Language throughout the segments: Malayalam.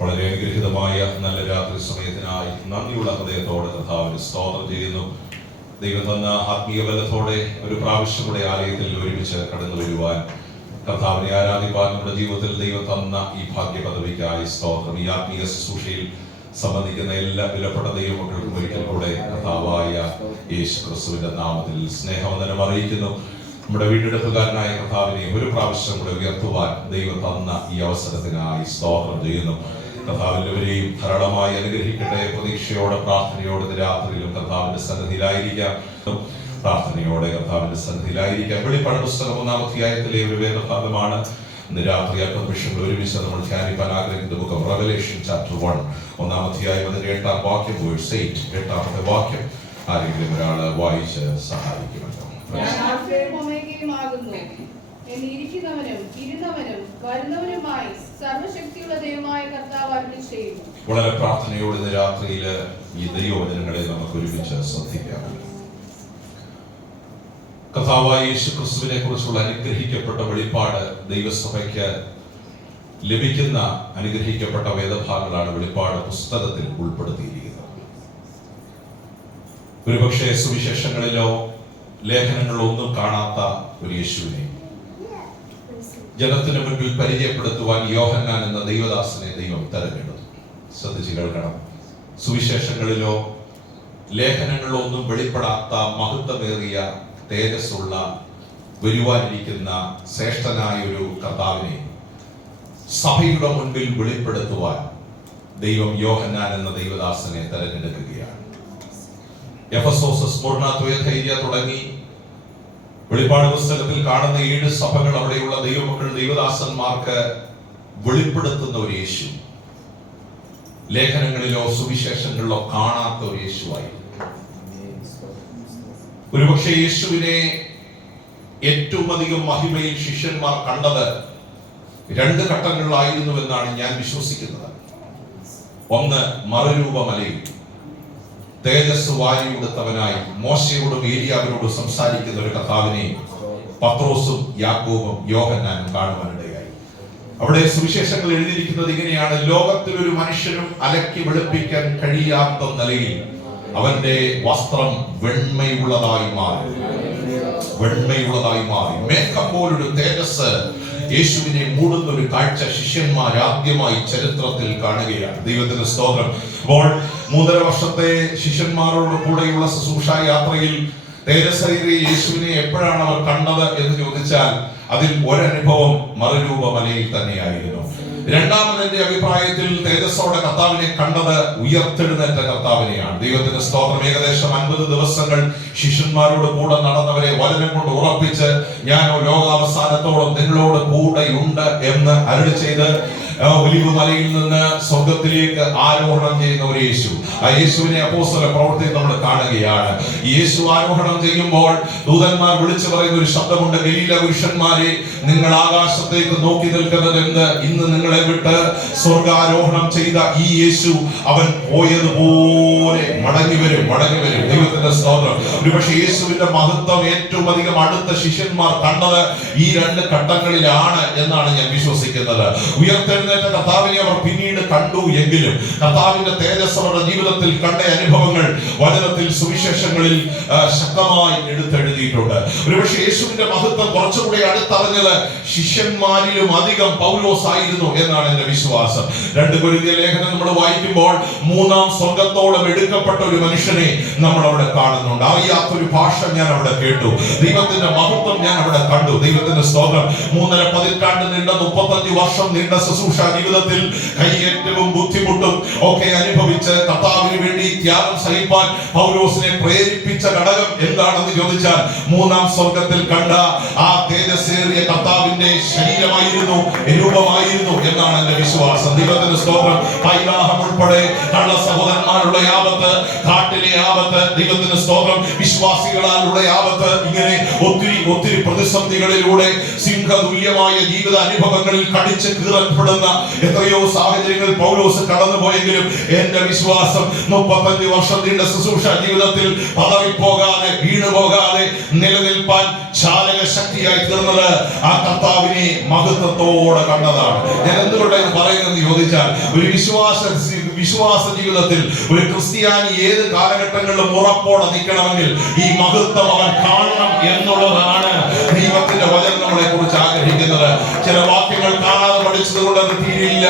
വളരെ അനുഗ്രഹീതമായ നല്ല രാത്രി സമയത്തിനായി നന്ദിയുള്ള ഹൃദയത്തോടെ കർത്താവിന് സ്തോത്രം ചെയ്യുന്നു. ദൈവം തന്ന ആത്മീയ ബലത്തോടെ ഒരു പ്രാവശ്യം കൂടെ ആലയത്തിൽ ഒരുമിച്ച് കടന്നു വരുവാൻ, കർത്താവിനെ ആരാധിപ്പാൻ നമ്മുടെ ജീവിതത്തിൽ ദൈവം തന്ന ഈ ഭാഗ്യ പദവിക്കായി സ്തോത്രം. ഈ ആത്മീയ ശുശ്രൂഷയിൽ സംബന്ധിക്കുന്ന എല്ലാ വിലപ്പെട്ട ദൈവമക്കൾക്കും ഒരിക്കൽ കൂടെ കർത്താവായ യേശു ക്രിസ്തുവിന്റെ നാമത്തിൽ സ്നേഹവന്ദനം അറിയിക്കുന്നു. നമ്മുടെ വീണ്ടെടുപ്പുകാരനായ കർത്താവിനെ ഒരു പ്രാവശ്യം കൂടെ ഉയർത്തുവാൻ ദൈവം തന്ന ഈ അവസരത്തിനായി സ്തോത്രം ചെയ്യുന്നു. കർത്താവിൻ്റെവരെയും ധാരാളമായി അനുഗ്രഹിക്കട്ടെ. പ്രതീക്ഷയോടെ പ്രാർത്ഥനയോടെ രാത്രിയിലും കർത്താവിന്റെ സന്നിധിയിലായിരിക്കാം. പ്രാർത്ഥനയോടെ കർത്താവിന്റെ സന്നിധിയിലായിരിക്കാം. വെളിപ്പാട് പുസ്തകം 1-ാം അധ്യായത്തിലെ ഒരു വേദഭാഗമാണ് ഇന്ന് രാത്രി അല്പനിമിഷങ്ങൾ ഒരുമിച്ച് നമ്മൾ ധ്യാനിപ്പാൻ ആഗ്രഹിക്കുന്ന ബുക്ക് ഓഫ് റെവലേഷൻ ചാപ്റ്റർ 1, 1-ാം അധ്യായം അതിന്റെ 8-ാം വാക്യം, വേഴ്സ് 8, 8-ാമത്തെ വാക്യം ആരെങ്കിലും ഒരാൾ വായിച്ച് സഹായിക്കുമല്ലോ. വളരെ പ്രാർത്ഥനയോടെ ഇന്ന് രാത്രിയിൽ ഈ ദൈവവചനങ്ങളെ നമുക്ക് ഒരുമിച്ച് ശ്രദ്ധിക്കാമല്ലോ. കർത്താവായ യേശു ക്രിസ്തുവിനെ കുറിച്ചുള്ള അനുഗ്രഹിക്കപ്പെട്ട വെളിപ്പാട് ദൈവസഭയ്ക്ക് ലഭിക്കുന്ന അനുഗ്രഹിക്കപ്പെട്ട വേദഭാഗങ്ങളാണ് വെളിപ്പാട് പുസ്തകത്തിൽ ഉൾപ്പെടുത്തിയിരിക്കുന്നത്. ഒരുപക്ഷെ സുവിശേഷങ്ങളിലോ ലേഖനങ്ങളിലോ ഒന്നും കാണാത്ത ഒരു യേശുവിനെ ജനത്തിന് മുൻപിൽ പരിചയപ്പെടുത്തുവാൻ യോഹന്നാൻ എന്ന ദൈവദാസനെ ദൈവം തെരഞ്ഞെടുത്തു. ശ്രദ്ധിച്ചു കേൾക്കണം. സുവിശേഷങ്ങളിലോ ലേഖനങ്ങളിലോ ഒന്നും വെളിപ്പെടാത്ത മഹത്വമേറിയ തേജസ്സുള്ള വരുവാനിരിക്കുന്ന ശ്രേഷ്ഠനായ ഒരു കർത്താവിനെ സഭയുടെ മുൻപിൽ വെളിപ്പെടുത്തുവാൻ ദൈവം യോഹന്നാൻ എന്ന ദൈവദാസനെ തെരഞ്ഞെടുക്കുകയാണ്. എഫെസോസ്, സ്മുർണ, തുയഥൈര തുടങ്ങി വെളിപ്പാട് പുസ്തകത്തിൽ കാണുന്ന 7 സഭകൾ അവിടെയുള്ള ദൈവമക്കൾ, ദൈവദാസന്മാർക്ക് വെളിപ്പെടുത്തുന്ന ഒരു യേശു ലേഖനങ്ങളിലോ സുവിശേഷങ്ങളിലോ കാണാത്ത ഒരു യേശുവായി. ഒരുപക്ഷെ യേശുവിനെ ഏറ്റവും അധികം മഹിമയിൽ ശിഷ്യന്മാർ കണ്ടത് 2 ഘട്ടങ്ങളിലായിരുന്നുവെന്നാണ് ഞാൻ വിശ്വസിക്കുന്നത്. ഒന്ന്, മറുരൂപമലയിൽ തേജസ് വാരി കൊടുത്തവനായി മോശയോടും ഏലിയാവിനോടും സംസാരിക്കുന്ന ഒരു കർത്താവിനെ പത്രോസും യാക്കോബും യോഹന്നാനും കാണുവാനിടയായി. അവിടെ സുവിശേഷങ്ങൾ എഴുതിയിരിക്കുന്നത് ഇങ്ങനെയാണ്: ലോകത്തിൽ ഒരു മനുഷ്യനും അലക്കി വെളുപ്പിക്കാൻ കഴിയാത്ത നിലയിൽ അവന്റെ വസ്ത്രം വെണ്മയുള്ളതായി മാറി. മേഘം പോലൊരു തേജസ് യേശുവിനെ മൂടുന്ന ഒരു കാഴ്ച ശിഷ്യന്മാർ ആദ്യമായി ചരിത്രത്തിൽ കാണുകയാണ്. ദൈവത്തിന് സ്തോത്രം. അപ്പോൾ 3.5 വർഷത്തെ ശിഷ്യന്മാരോട് കൂടെയുള്ള ശുശ്രൂഷ യാത്രയിൽ തേജസ്സേറിയ യേശുവിനെ എപ്പോഴാണ് അവർ കണ്ടത് എന്ന് ചോദിച്ചാൽ അതിൽ ഒരനുഭവം മറുരൂപമലയിൽ തന്നെയായിരുന്നു. രണ്ടാമതെന്റെ അഭിപ്രായത്തിൽ തേജസ്സോടെ കർത്താവിനെ കണ്ടത് ഉയർത്തെഴുന്നേറ്റ കർത്താവിനെയാണ്. ദൈവത്തിന്റെ സ്തോത്രം. ഏകദേശം 50 ദിവസങ്ങൾ ശിഷ്യന്മാരോട് കൂടെ നടന്നവരെ വചനം കൊണ്ട് ഉറപ്പിച്ച് ഞാനോ ലോകാവസാനത്തോളം നിങ്ങളോട് കൂടെയുണ്ട് എന്ന് അരുളി ചെയ്ത് ഒലിവ് മലയിൽ നിന്ന് സ്വർഗത്തിലേക്ക് ആരോഹണം ചെയ്യുന്ന ഒരു യേശു. ആ യേശുവിനെ അപ്പോസ്തല പ്രവൃത്തിയിൽ നമ്മൾ കാണുകയാണ്. യേശു ആരോഹണം ചെയ്യുമ്പോൾ ദൂതന്മാർ വിളിച്ചു പറയുന്ന ഒരു ശബ്ദമുണ്ട്: ഗലീല പുരുഷന്മാരെ, നിങ്ങൾ ആകാശത്തേക്ക് നോക്കി നിൽക്കുന്നത് എന്ത്? ഇന്ന് നിങ്ങളെ വിട്ട് സ്വർഗാരോഹണം ചെയ്ത ഈ യേശു അവൻ പോയതുപോലെ മടങ്ങി വരും. ദൈവത്തിന്റെ സ്തോത്രം. ഒരുപക്ഷെ യേശുവിന്റെ മഹത്വം ഏറ്റവും അധികം അടുത്ത ശിഷ്യന്മാർ കണ്ടത് ഈ 2 ഘട്ടങ്ങളിലാണ് എന്നാണ് ഞാൻ വിശ്വസിക്കുന്നത്. ഉയർത്തെഴുന്നേറ്റ കർത്താവിനെ അവർ പിന്നീട് കണ്ടു എങ്കിലും കർത്താവിന്റെ തേജസ് അവരുടെ ജീവിതത്തിൽ കണ്ട അനുഭവങ്ങൾ വചനത്തിൽ, സുവിശേഷങ്ങളിൽ ശക്തമായി എടുത്തെഴുതിയിട്ടുണ്ട്. ഒരുപക്ഷെ യേശുവിന്റെ മഹത്വം കുറച്ചുകൂടി അടുത്തറിഞ്ഞത് ശിഷ്യന്മാരിലും അധികം പൗലോസ് ആയിരുന്നു എന്നാണ് എന്റെ വിശ്വാസം. 2 കൊരിന്ത്യർ ലേഖനം നമ്മൾ വായിക്കുമ്പോൾ 3-ാം സ്വർഗത്തോളം എടുക്കപ്പെട്ട ഒരു മനുഷ്യനെ നമ്മൾ അവിടെ കാണുന്നുണ്ട്. അറിയാത്തൊരു ഭാഷ ഞാൻ അവിടെ കേട്ടു. ദൈവത്തിന്റെ മഹത്വം ഞാൻ അവിടെ കണ്ടു. ദൈവത്തിന്റെ സ്തോത്രം. 3.5 പതിറ്റാണ്ട് നീണ്ട 35 വർഷം നീണ്ട ശുശ്രൂഷ ജീവിതത്തിൽ കൈയേറ്റവും ബുദ്ധിമുട്ടും ഒക്കെ അനുഭവിച്ച് കർത്താവിന് വേണ്ടി ത്യാഗം സഹിപ്പാൻ പൗലോസിനെ പ്രേരിപ്പിച്ച ഘടകം എന്താണെന്ന് ചോദിച്ചാൽ 3-ാം സ്വർഗത്തിൽ കണ്ട ആ തേജസ്സേറിയ കർത്താവിന്റെ ശരീരമായിരുന്നു, രൂപമായിരുന്നു എന്നാണ് എന്റെ വിശ്വാസം. ദൈവത്തിന്റെ സ്തോത്രം. പൈലാഹം ഉൾപ്പെടെ കള്ള സഹോദരന്മാരുടെ ആപത്ത്, കാട്ടിലെ ആപത്ത്, ദൈവത്തിന്റെ സ്തോത്രം, വിശ്വാസികളാലുള്ള ആപത്ത്, ഇങ്ങനെ ഒത്തിരി പ്രതിസന്ധികളിലൂടെ സിംഹതുല്യമായ ജീവിത അനുഭവങ്ങളിൽ കടിച്ച് കീറപ്പെടുന്ന എത്രയോ സാഹചര്യങ്ങൾ പൗലോസ് കടന്നുപോയെങ്കിലും എന്റെ വിശ്വാസം 35 വർഷം നീണ്ട ശുശ്രൂഷ ജീവിതത്തിൽ പതറിപ്പോകാതെ, വീണുപോകാതെ നിലനിൽപ്പാൻ ചാലക ശക്തിയായി തീർന്നത് ആ കർത്താവിനെ മഹത്വത്തോടെ കണ്ടതാണ്. ഞാൻ എന്തുകൊണ്ടാണ് ഇത് പറയുന്നതെന്ന് ചോദിച്ചാൽ, ഒരു വിശ്വാസ ജീവിതത്തിൽ ഒരു ക്രിസ്ത്യാനി ഏത് കാലഘട്ടങ്ങളിലും ഉറപ്പോടെ നിൽക്കണമെങ്കിൽ ഈ മഹത്വം അവൻ കാണണം എന്നുള്ളതാണ് ദൈവത്തിന്റെ വചനം നമ്മളെ കുറിച്ച് ആഗ്രഹിക്കുന്നത്. ചില വാക്യങ്ങൾ കാണാതെ പഠിച്ചത് കൊണ്ട് അത് തീരില്ല.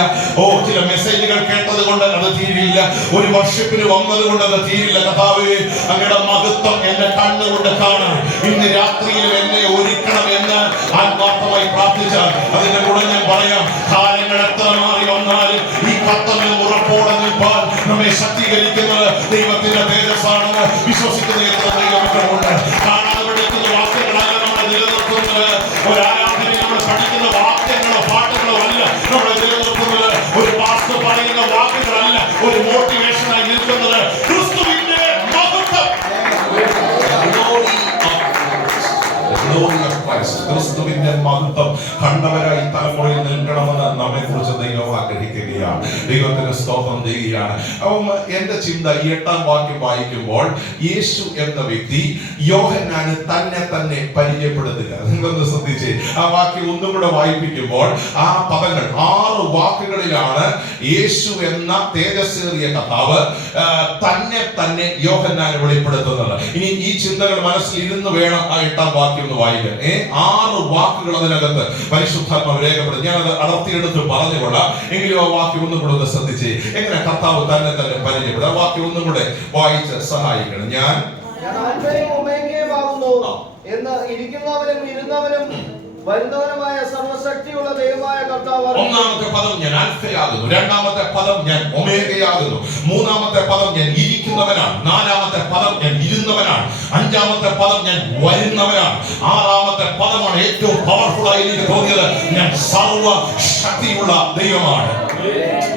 ചില മെസ്സേജുകൾ കേട്ടത് കൊണ്ട് അത് തീരില്ല. ഒരു വർഷിപ്പിന് വന്നത് കൊണ്ട് അത് തീരില്ല. കർത്താവേ, അങ്ങയുടെ മഹത്വം എന്റെ കണ്ണുകൊണ്ട് കാണാൻ ഇന്ന് രാത്രിയിൽ എന്നെ ഒരുക്കണം എന്ന് ആത്മാർത്ഥമായി പ്രാർത്ഥിച്ചാൽ അതിന്റെ കൂടെ ഞാൻ പറയാം, കാലങ്ങൾ എത്ര മാറി വന്നാലും ഈ കർത്തവ്യം ഉറപ്പോടെ നിൽപ്പാൻ നമ്മെ ശക്തീകരിക്കുന്നത് ദൈവത്തിന്റെ തേജസ്സാണെന്ന് വിശ്വസിക്കുന്ന എത്ര ദൈവമക്കളുണ്ട്. കാണാതെ പഠിക്കുന്ന വാക്യങ്ങളല്ല നമ്മളെ നിലനിർത്തുന്നത്. ഒരു ആരാധനയിൽ നമ്മൾ പഠിക്കുന്ന വാക്യങ്ങളോ പാട്ടുകളോ അല്ല നമ്മളെ നിലനിർത്തുന്നത്. ഒരു പാസ്റ്റർ പറയുന്ന വാക്കുകളല്ല ഒരു മോട്ടിവേഷനായി നിൽക്കുന്നത്. ക്രിസ്തുവിന്റെ മഹത്വം, ക്രിസ്തുവിന്റെ മഹത്വം കണ്ടവരായി തലമുറയിൽ നിൽക്കണമെന്ന് നമ്മെ കുറിച്ച് ദൈവം ആഗ്രഹിക്കുകയാണ്. ദൈവത്തിന് സ്തോത്രം ചെയ്യുകയാണ്. അപ്പം എന്റെ ചിന്ത ഈ 8-ാം വാക്യം വായിക്കുമ്പോൾ, യേശു എന്ന വ്യക്തി യോഹന്നാന് തന്നെ പരിചയപ്പെടുത്തുക. നിങ്ങളൊന്ന് ശ്രദ്ധിച്ച് ആ വാക്യം ഒന്നും കൂടെ വായിപ്പിക്കുമ്പോൾ ആ പദങ്ങൾ 6 വാക്കുകളിലാണ് യേശു എന്ന തേജസ്സേറിയ കർത്താവ് തന്നെ യോഹന്നാന് വെളിപ്പെടുത്തുന്നത്. ഇനി ഈ ചിന്തകൾ മനസ്സിൽ ഇരുന്ന് വേണം ആ 8-ാം വാക്യം ഒന്ന് വായിക്കാൻ. 6 വാക്കുകൾ അതിനകത്ത് പരിശുദ്ധാത്മാവ് രേഖപ്പെടുത്തി. ഞാനത് അടർത്തിയെടുത്ത് പറഞ്ഞുകൊള്ളാം. എങ്കിലും ആ വാക്യം ഒന്നും കൂടെ ഒന്ന് ശ്രദ്ധിച്ച് എങ്ങനെ കർത്താവ് തന്നെ പരിചയപ്പെടും. ആ വാക്യം ഒന്നും കൂടെ വായിച്ച് സഹായിക്കണം. ഞാൻ എന്ന് ഇരിക്കുന്നവനും ഇരുന്നവനും വരുന്നവനുമായ സർവശക്തിയുള്ള ദൈവമായ കർത്താവ്. ഒന്നാമത്തെ പദം ഞാൻ ആൽഫയാകുന്നു. രണ്ടാമത്തെ പദം ഞാൻ ഒമേഗയാകുന്നു. മൂന്നാമത്തെ പദം ഞാൻ ഇരിക്കുന്നവനാണ്. നാലാമത്തെ പദം ഞാൻ ഇരുന്നവനാണ്. അഞ്ചാമത്തെ പദം ഞാൻ വരുന്നവനാണ്. ആറാമത്തെ പദമാണ് ഏറ്റവും പവർഫുൾ ആയി എനിക്ക് തോന്നിയത്, ഞാൻ സർവശക്തിയുള്ള ദൈവമാണ്.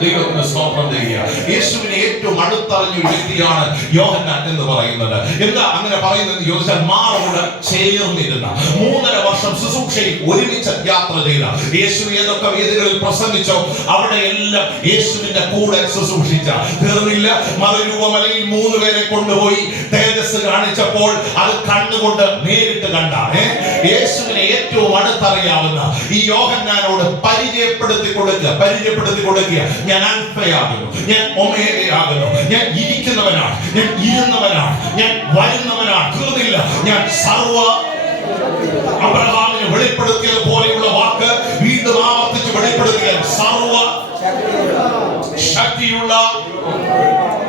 ദൈവത്തിന് സ്തോത്രം ചെയ്യുക. യേശുവിനെ ഏറ്റവും അടുത്തറിഞ്ഞ വ്യക്തിയാണ് യോഹന്നാൻ എന്ന് പറയുന്നത്. എന്താ അങ്ങനെ പറയുന്നത് ചോദിച്ചാൽ, മാറോട് ചേർന്നിരുന്ന 3.5 വർഷം ശുശ്രൂഷയിൽ ഒരുമിച്ച് യാത്ര ചെയ്ത യേശു ഏതൊക്കെ വേദികളിൽ പ്രസംഗിച്ചോ അവിടെയെല്ലാം യേശുവിന്റെ കൂടെ ശുശ്രൂഷിച്ച. തീർന്നില്ല, മലയിൽ 3 പേരെ കൊണ്ടുപോയി തേജസ് കാണിച്ചപ്പോൾ അത് കണ്ണുകൊണ്ട് നേരിട്ട് കണ്ട യേശുവിനെ ഏറ്റവും അടുത്തറിയാവുന്ന ഈ യോഹന്നാനോട് പരിചയപ്പെടുത്തി കൊടുക്കുക. ഞാൻ ആൽഫയാകുന്നു, ഞാൻ ഒമേഗയാകുന്നു, ഞാൻ ഇരിക്കുന്നവനാണ്, ഞാൻ ഇരുന്നവനാണ്, ഞാൻ വരുന്നവനാണ്. തീർന്നില്ല, ഞാൻ സർവ അബ്രഹാമിന് വെളിപ്പെടുത്തിയത് പോലെയുള്ള വാക്ക് വീണ്ടും ആവർത്തിച്ച് വെളിപ്പെടുത്തിയ സർവ ശക്തിയുള്ള.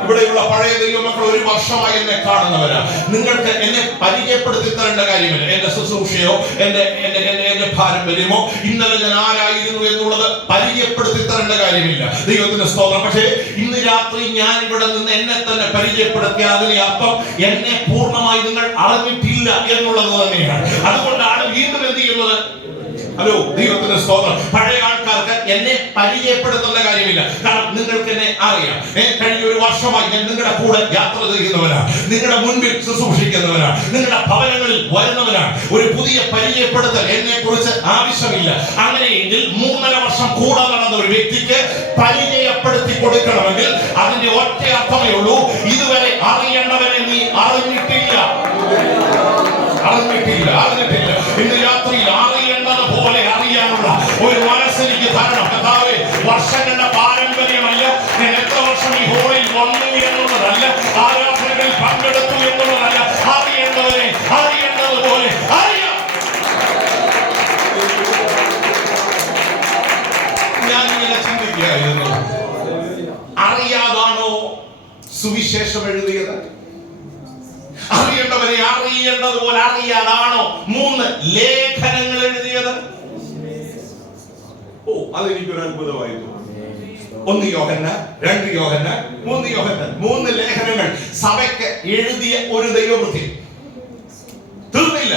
ഇവിടെയുള്ള പഴയ ദൈവമക്കൾ 1 വർഷമായി എന്നെ കാണുന്നവരാ. നിങ്ങൾക്ക് എന്നെ പരിചയപ്പെടുത്തി തരേണ്ട കാര്യമില്ല. എന്റെ ശുശ്രൂഷയോ എന്റെ പാരമ്പര്യമോ ഇന്നലെ ഞാൻ ആരായിരുന്നു എന്നുള്ളത് പരിചയപ്പെടുത്തി തരേണ്ട കാര്യമില്ല. ദൈവത്തിന്റെ സ്തോത്രം. പക്ഷേ ഇന്ന് രാത്രി ഞാൻ ഇവിടെ നിന്ന് എന്നെ തന്നെ പരിചയപ്പെടുത്തിയ അതിനെ അർത്ഥം എന്നെ പൂർണ്ണമായി നിങ്ങൾ അറിഞ്ഞിട്ടില്ല എന്നുള്ളത് തന്നെയാണ്. അതുകൊണ്ടാണ് വീണ്ടും എന്ത് ചെയ്യുന്നത്? ഹലോ, ദൈവത്തിന്റെ സ്തോത്രം. പഴയ ആൾക്കാർക്ക് എന്നെ പരിചയപ്പെടുത്തേണ്ട കാര്യമില്ല. കാരണം നിങ്ങൾക്ക് എന്നെ അറിയാം. കഴിഞ്ഞ 1 വർഷമായി ഞാൻ നിങ്ങളുടെ കൂടെ യാത്ര ചെയ്യുന്നവനാണ്, നിങ്ങളുടെ മുൻപിൽ ശുശ്രൂഷിക്കുന്നവനാണ്, നിങ്ങളുടെ ഭവനങ്ങളിൽ വരുന്നവനാണ്. ഒരു പുതിയ പരിചയപ്പെടുത്തൽ എന്നെ കുറിച്ച് ആവശ്യമില്ല. അങ്ങനെയെങ്കിൽ 3.5 വർഷം കൂടെ നടന്ന ഒരു വ്യക്തിക്ക് പരിചയപ്പെടുത്തി കൊടുക്കണമെങ്കിൽ അതിന്റെ ഒറ്റ അർത്ഥമേ ഉള്ളൂ, ഇതുവരെ അറിയേണ്ടവരെ നീ അറിഞ്ഞിട്ടില്ല. ഇന്ന് രാത്രിയിൽ അറിയേണ്ടത് പോലെ അറിയാനുള്ള ഒരു മനസ്സെനിക്ക് തരണം കർത്താവേ. വർഷങ്ങളുടെ പാരമ്പര്യമല്ല, ഞാൻ എത്ര വർഷം ഈ ഹോളിൽ വന്നു എന്നുള്ളതല്ല, ആരാധനകളിൽ പങ്കെടുത്തു എന്നുള്ളതല്ല, അറിയേണ്ടത് പോലെ അറിയാം. ഞാനിങ്ങനെ ചിന്തിക്കുകയായിരുന്നു, അറിയാതാണോ സുവിശേഷം എഴുതിയത്? അറിയേണ്ടവരെ അറിയേണ്ടതുപോലെ അറിയാതാണോ 3 ലേഖനങ്ങൾ എഴുതിയത്? അതെനിക്കൊരു അത്ഭുതമായി തോന്നി. 1 യോഹന്നാൻ, 2 യോഹന്നാൻ, 3 യോഹന്നാൻ, 3 ലേഖനങ്ങൾ സഭയ്ക്ക് എഴുതിയ ഒരു ദൈവവൃത്തി. തീർന്നില്ല,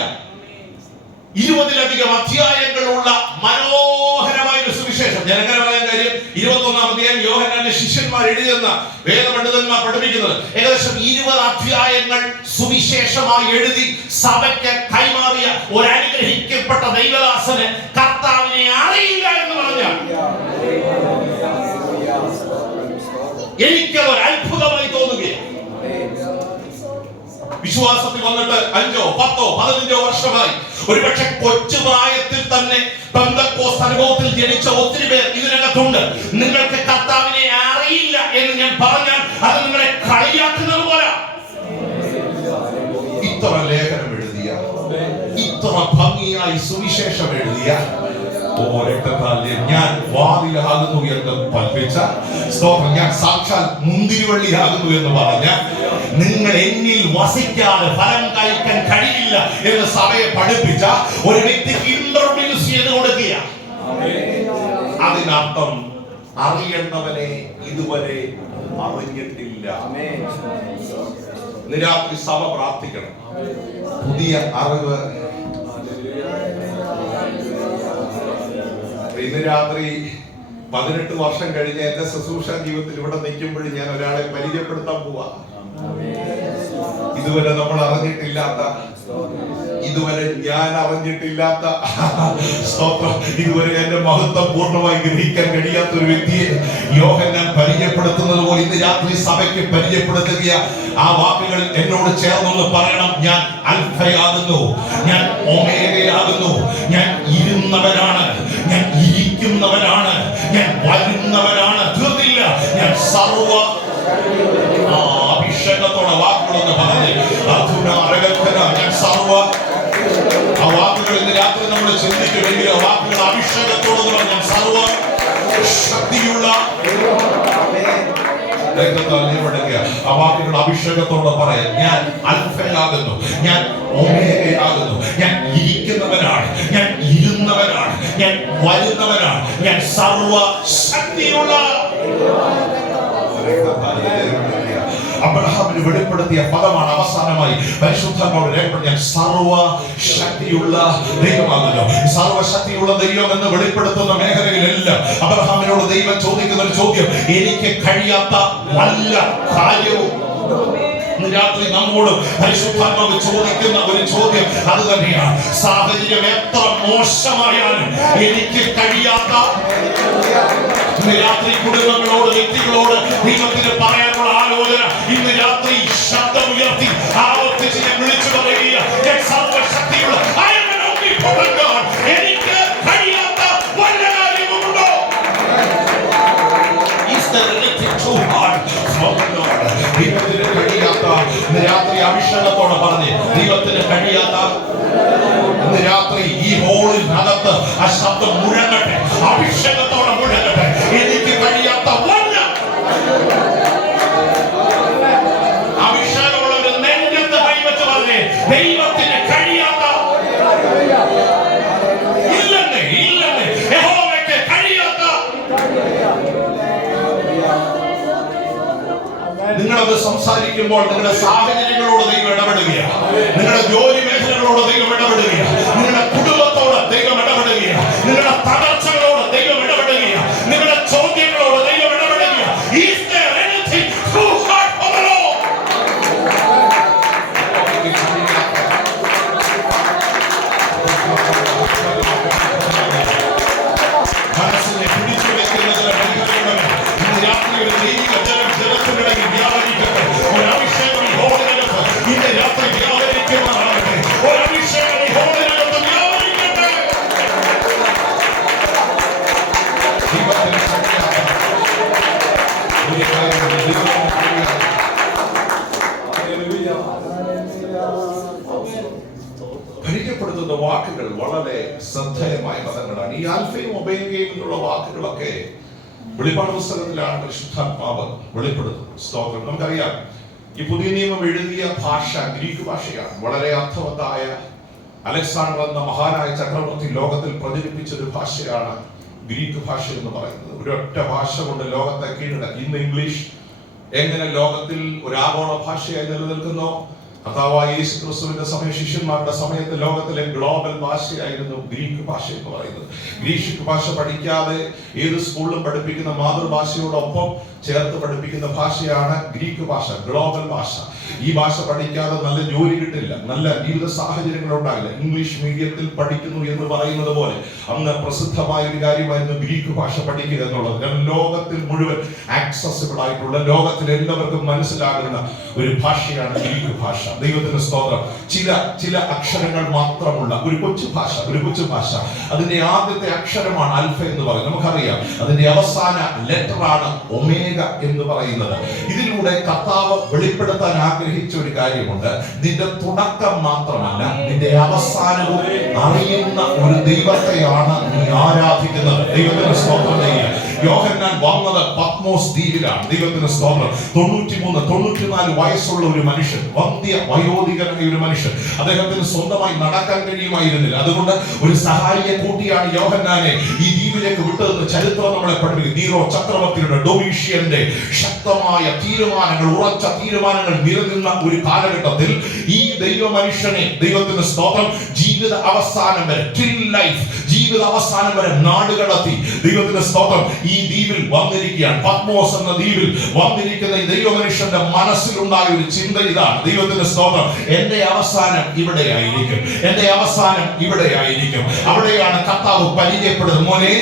20-ലധികം അധ്യായങ്ങളുള്ള മനോഹരമായ ഒരു സുവിശേഷം. ഞാൻ എങ്ങനെ പറയാൻ കാര്യം, 21-ാം അധ്യായം യോഹന്നാന്റെ ശിഷ്യന്മാർ എഴുതിയെന്ന വേദപണ്ഡിതന്മാർ പഠിപ്പിക്കുന്നത് ഏകദേശം 20 അധ്യായങ്ങൾ സുവിശേഷമായി എഴുതി സഭയ്ക്ക് കൈമാറിയ ഒരു അനുഗ്രഹിക്കപ്പെട്ട ദൈവദാസന് കർത്താവിനെ അറിയില്ല എന്ന് പറഞ്ഞാൽ എനിക്കത് ഒരു അത്ഭുതമായി തോന്നുകയാണ്. വിശ്വാസത്തിൽ വന്നിട്ട് 5, 10, 15 വർഷമായി ഒരുപക്ഷെ കൊച്ചുപ്രായത്തിൽ തന്നെ പെന്തക്കോസ്ത് അനുഭവത്തിൽ ജനിച്ച ഒത്തിരി പേർ ഇതിനകത്തുണ്ട്. നിങ്ങൾക്ക് കർത്താവിനെ അറിയില്ല എന്ന് ഞാൻ പറഞ്ഞാൽ അത് നിങ്ങളെ കളിയാക്കുന്നത് പോലെ. ഇത്ര ലേഖനം എഴുതിയ, ഇത്ര ഭംഗിയായി സുവിശേഷം എഴുതിയ, ഞാൻ വാതിലാകുന്നു എന്ന് പഠിപ്പിച്ച, സ്തോത്രം, ഞാൻ സാക്ഷാൽ മുന്തിരിവള്ളിയാകുന്നു എന്ന് പറഞ്ഞ, നിങ്ങൾ എന്നിൽ വസിക്കാതെ ഫലം കഴിക്കാൻ കഴിയില്ല എന്ന് സഭയെ പഠിപ്പിച്ച ഒരു വ്യക്തിക്ക് ഇൻട്രോഡ്യൂസ് ചെയ്ത് കൊടുക്കുക. അതിനർത്ഥം അറിയേണ്ടവനെ ഇതുവരെ അറിഞ്ഞിട്ടില്ല. ഇന്ന് രാത്രി സഭ പ്രാർത്ഥിക്കണം, പുതിയ അറിവ്. ഇന്ന് രാത്രി 18 വർഷം കഴിഞ്ഞ എന്റെ ശുശ്രൂഷ ജീവിതത്തിൽ ഇവിടെ നിൽക്കുമ്പോഴും ഞാൻ ഒരാളെ പരിചയപ്പെടുത്താൻ പോവാ. ഇതുവരെ നമ്മൾ അറിഞ്ഞിട്ടില്ലാത്ത, ഇതുവരെ ഞാൻ അറിഞ്ഞിട്ടില്ലാത്ത, സ്തോത്രം, ഇതുവരെ എന്റെ മഹത്വം പൂർണ്ണമായി ഗ്രഹിക്കാൻ കഴിയാത്ത ഒരു വ്യക്തിയെ യോഹന്നാൻ പരിചയപ്പെടുത്തുന്നത് പോലെ ഇന്ന് രാത്രി സഭയ്ക്ക് പരിചയപ്പെടുത്തുക. ആ വാക്കുകൾ എന്നോട് ചേർന്നൊന്ന് പറയണം. ഞാൻ അൽഫയാകുന്നു, ഞാൻ ഒമേഗയാകുന്നു, ഞാൻ ഇരുന്നവനാണ്, ഞാൻ ഇരിക്കുന്നവനാണ്, ഞാൻ വരുന്നവനാണ്. തീർന്നില്ല, ഞാൻ സർവ അഭിഷേകത്തോടെ വാക്കുകളൊന്ന് പറഞ്ഞ് ഞാൻ സർവ. ആ വാക്കുകൾ ഇന്ന് രാത്രി നമ്മൾ ചിന്തിക്കുമെങ്കിൽ ആ വാക്കുകൾ അഭിഷേകത്തോടെ ഞാൻ സർവ ശക്തിയുള്ള, ആ വാക്കുകൾ അഭിഷേകത്തോടെ പറയാം. ഞാൻ അൽഫയാകുന്നു, ഞാൻ ഒമേഗയാകുന്നു, ഞാൻ ഇരിക്കുന്നവനാണ്, ഞാൻ ഇരുന്നവനാണ്, ഞാൻ വരുന്നവനാണ്, ഞാൻ സർവ ശക്തിയുള്ള. അബ്രഹാമിന് വെളിപ്പെടുത്തിയ പദമാണ് അവസാനമായി പരിശുദ്ധാത്മാവ് രേഖപ്പെടുത്തി. ഞാൻ സർവ ശക്തിയുള്ള ദൈവമാകുന്നു. സർവശക്തിയുള്ള ദൈവം എന്ന് വെളിപ്പെടുത്തുന്ന മേഖലയിലെല്ലാം അബ്രഹാമിനോട് ദൈവം ചോദിക്കുന്ന ഒരു ചോദ്യം, എനിക്ക് കഴിയാത്ത വല്ല കാര്യവും. രാത്രി നമ്മോട് പരിശുദ്ധാത്മാവ് ചോദിക്കുന്ന ഒരു ചോദ്യം അത് തന്നെയാണ്. സാഹചര്യം എത്ര മോശമായാലും എനിക്ക് കഴിയാത്ത. ഇന്ന് രാത്രി കുടുംബങ്ങളോട്, വ്യക്തികളോട് ദൈവത്തിന് പറയാനുള്ള ആലോചന ഇന്ന് രാത്രി ശബ്ദമുയർത്തി ആവർത്തിച്ച് ഞാൻ വിളിച്ചു പറയുക, സർവശക്തിയുള്ള എനിക്ക് കഴിയാത്ത വല്ല കാര്യവുമുണ്ടോ? ദൈവത്തിന് കഴിയാത്ത. ഇന്ന് രാത്രി അഭിഷേകത്തോടെ പറഞ്ഞ് ദൈവത്തിന് കഴിയാത്ത. ഇന്ന് രാത്രി ഈ ഹോളിനകത്ത് ആ ശബ്ദം മുഴങ്ങട്ടെ, അഭിഷേകത്തോടെ മുഴങ്ങട്ടെ. എനിക്ക് കഴിയാത്ത വല്ല. അഭിഷേകമുള്ളവർ നെഞ്ചത്ത് കൈവച്ച് പറഞ്ഞ് ദൈവത്തിന് കഴിയാത്ത. ഇല്ലെന്ന്, ഇല്ലെന്ന്, യഹോവയ്ക്ക് കഴിയാത്ത. നിങ്ങളത് സംസാരിക്കുമ്പോൾ നിങ്ങളുടെ സാഹചര്യങ്ങളോട് ദൈവം ഇടപെടുകയാണ്, നിങ്ങളുടെ ജോലി മേഖലകളോട് ദൈവം ഇടപെടുകയാണ്, നിങ്ങളുടെ കുടുംബത്തോട് ദൈവം ഇടപെടുകയാണ്, നിങ്ങളുടെ തകർച്ചകളോട് ദൈവം ഇടപെടുകയാണ്, നിങ്ങളുടെ ചോദ്യങ്ങളോട് ദൈവം ഇടപെടുകയാണ്. Is there anything too hard for the Lord? മനസ്സിനെ പിടിച്ചു വെക്കുന്നതിന് മേഖലകളുടെ ഇന്ന് രാത്രി ഒരു ദൈവിക ജലത്തിനിടയിൽ വ്യാപരിക്കട്ടെ. ഒരു അഭിഷേകം ഈ ഹോളിനകത്ത് ഇന്ന് രാത്രി വ്യാപരിക്കുവാനാകട്ടെ. ഒരു അഭിഷേകം ഈ ഹോളിനകത്ത് വ്യാപരിക്കട്ടെ. പരിചയപ്പെടുത്തുന്ന വാക്കുകൾ വളരെ ശ്രദ്ധേയമായ പദങ്ങളാണ്. ഈ ആൽഫയും ഒമേഗയും എന്നുള്ള വാക്കുകളൊക്കെ വെളിപ്പാട് പുസ്തകത്തിലാണ് പരിശുദ്ധാത്മാവ് വെളിപ്പെടുത്തുന്നത്. സ്തോത്രം. നമുക്കറിയാം, ഈ പുതിയ നിയമം എഴുതിയ ഭാഷ ഗ്രീക്ക് ഭാഷയാണ്. വളരെ അർത്ഥവത്തായ അലക്സാണ്ടർ എന്ന മഹാനായ ചക്രവർത്തി ലോകത്തിൽ പ്രചരിപ്പിച്ചൊരു ഭാഷയാണ് ഗ്രീക്ക് ഭാഷ എന്ന് പറയുന്നത്. ഒരൊറ്റ ഭാഷ കൊണ്ട് ലോകത്തെ കീഴടക്കി. ഇന്ന് ഇംഗ്ലീഷ് എങ്ങനെ ലോകത്തിൽ ഒരു ആഗോള ഭാഷയായി നിലനിൽക്കുന്നോ, കർത്താവായ യേശു ക്രിസ്തുവിന്റെ സമയ ശിഷ്യന്മാരുടെ സമയത്ത് ലോകത്തിലെ ഗ്ലോബൽ ഭാഷയായിരുന്നു ഗ്രീക്ക് ഭാഷ എന്ന് പറയുന്നത്. ഗ്രീക്ക് ഭാഷ പഠിക്കാതെ ഏത് സ്കൂളിലും പഠിപ്പിക്കുന്ന മാതൃഭാഷയോടൊപ്പം ചേർത്ത് പഠിപ്പിക്കുന്ന ഭാഷയാണ് ഗ്രീക്ക് ഭാഷ, ഗ്ലോബൽ ഭാഷ. ഈ ഭാഷ പഠിക്കാതെ നല്ല ജോലി കിട്ടില്ല, നല്ല ജീവിത സാഹചര്യങ്ങൾ ഉണ്ടാകില്ല. ഇംഗ്ലീഷ് മീഡിയത്തിൽ പഠിക്കുന്നു എന്ന് പറയുന്നത് പോലെ അന്ന് പ്രസിദ്ധമായ ഒരു കാര്യമായിരുന്നു ഗ്രീക്ക് ഭാഷ പഠിക്കുക എന്നുള്ളത്. കാരണം ലോകത്തിൽ മുഴുവൻ ആക്സസിബിൾ ആയിട്ടുള്ള, ലോകത്തിൽ എല്ലാവർക്കും മനസ്സിലാകുന്ന ഒരു ഭാഷയാണ് ഗ്രീക്ക് ഭാഷ. ദൈവത്തിന് സ്തോത്രം. ചില അക്ഷരങ്ങൾ മാത്രമുള്ള ഒരു കൊച്ചു ഭാഷ. അതിന്റെ ആദ്യത്തെ അക്ഷരമാണ് ആൽഫ എന്ന് പറയുന്നത്. നമുക്കറിയാം അതിന്റെ അവസാന ലെറ്ററാണ് ഒമേഗ എന്ന് പറയുന്നത്. ഇതിലൂടെ കർത്താവ് വെളിപ്പെടുത്താൻ ആഗ്രഹിച്ച ഒരു കാര്യമുണ്ട്. നിന്റെ തുടക്കം മാത്രമല്ല, നിന്റെ അവസാനവും അറിയുന്ന ഒരു ദൈവത്തെയാണ് നീ ആരാധിക്കുന്നത്. ദൈവത്തിന് സ്തോത്രം ചെയ്യുക. യോഹന്നാൻ വന്നത് പത്മോസ് ദ്വീപിലാണ്. ദൈവത്തിന് സ്തോത്രം. 93-94 വയസ്സുള്ള ഒരു മനുഷ്യൻ, വയോധികനായ ഒരു മനുഷ്യൻ. അദ്ദേഹത്തിന് സ്വന്തമായി നടക്കാൻ കഴിയുമായിരുന്നില്ല. അതുകൊണ്ട് ഒരു സഹായിയെ കൂട്ടിയാണ് യോഹന്നാനെ ഈ ദ്വീപിലേക്ക് വിട്ടതെന്ന് ചരിത്രം നമ്മളെ പഠിപ്പിക്കും. നീറോ ചക്രവർത്തിയുടെ, ഡൊമീഷ്യന്റെ ശക്തമായ തീരുമാനങ്ങൾ, ഉറച്ച തീരുമാനങ്ങൾ നിലനിന്ന ഒരു കാലഘട്ടത്തിൽ ഈ ദൈവ മനുഷ്യനെ, ദൈവത്തിന് സ്തോത്രം, ജീവിത അവസാനം വരെ, ജീവിത അവസാനം വരെ നാടുകടത്തി, ദൈവത്തിന് സ്തോത്രം, ഈ ദ്വീപിൽ വന്നിരിക്കുകയാണ്. പത്മോസ് എന്ന ദ്വീപിൽ വന്നിരിക്കുന്ന ഈ ദൈവ മനുഷ്യന്റെ മനസ്സിലുണ്ടായ ഒരു ചിന്ത ഇതാണ്. ദൈവത്തിന്റെ സ്തോത്രം, എന്റെ അവസാനം ഇവിടെയായിരിക്കും, എന്റെ അവസാനം ഇവിടെയായിരിക്കും. അവിടെയാണ് കർത്താവ് പരിചയപ്പെടുന്നത്. മോനെ,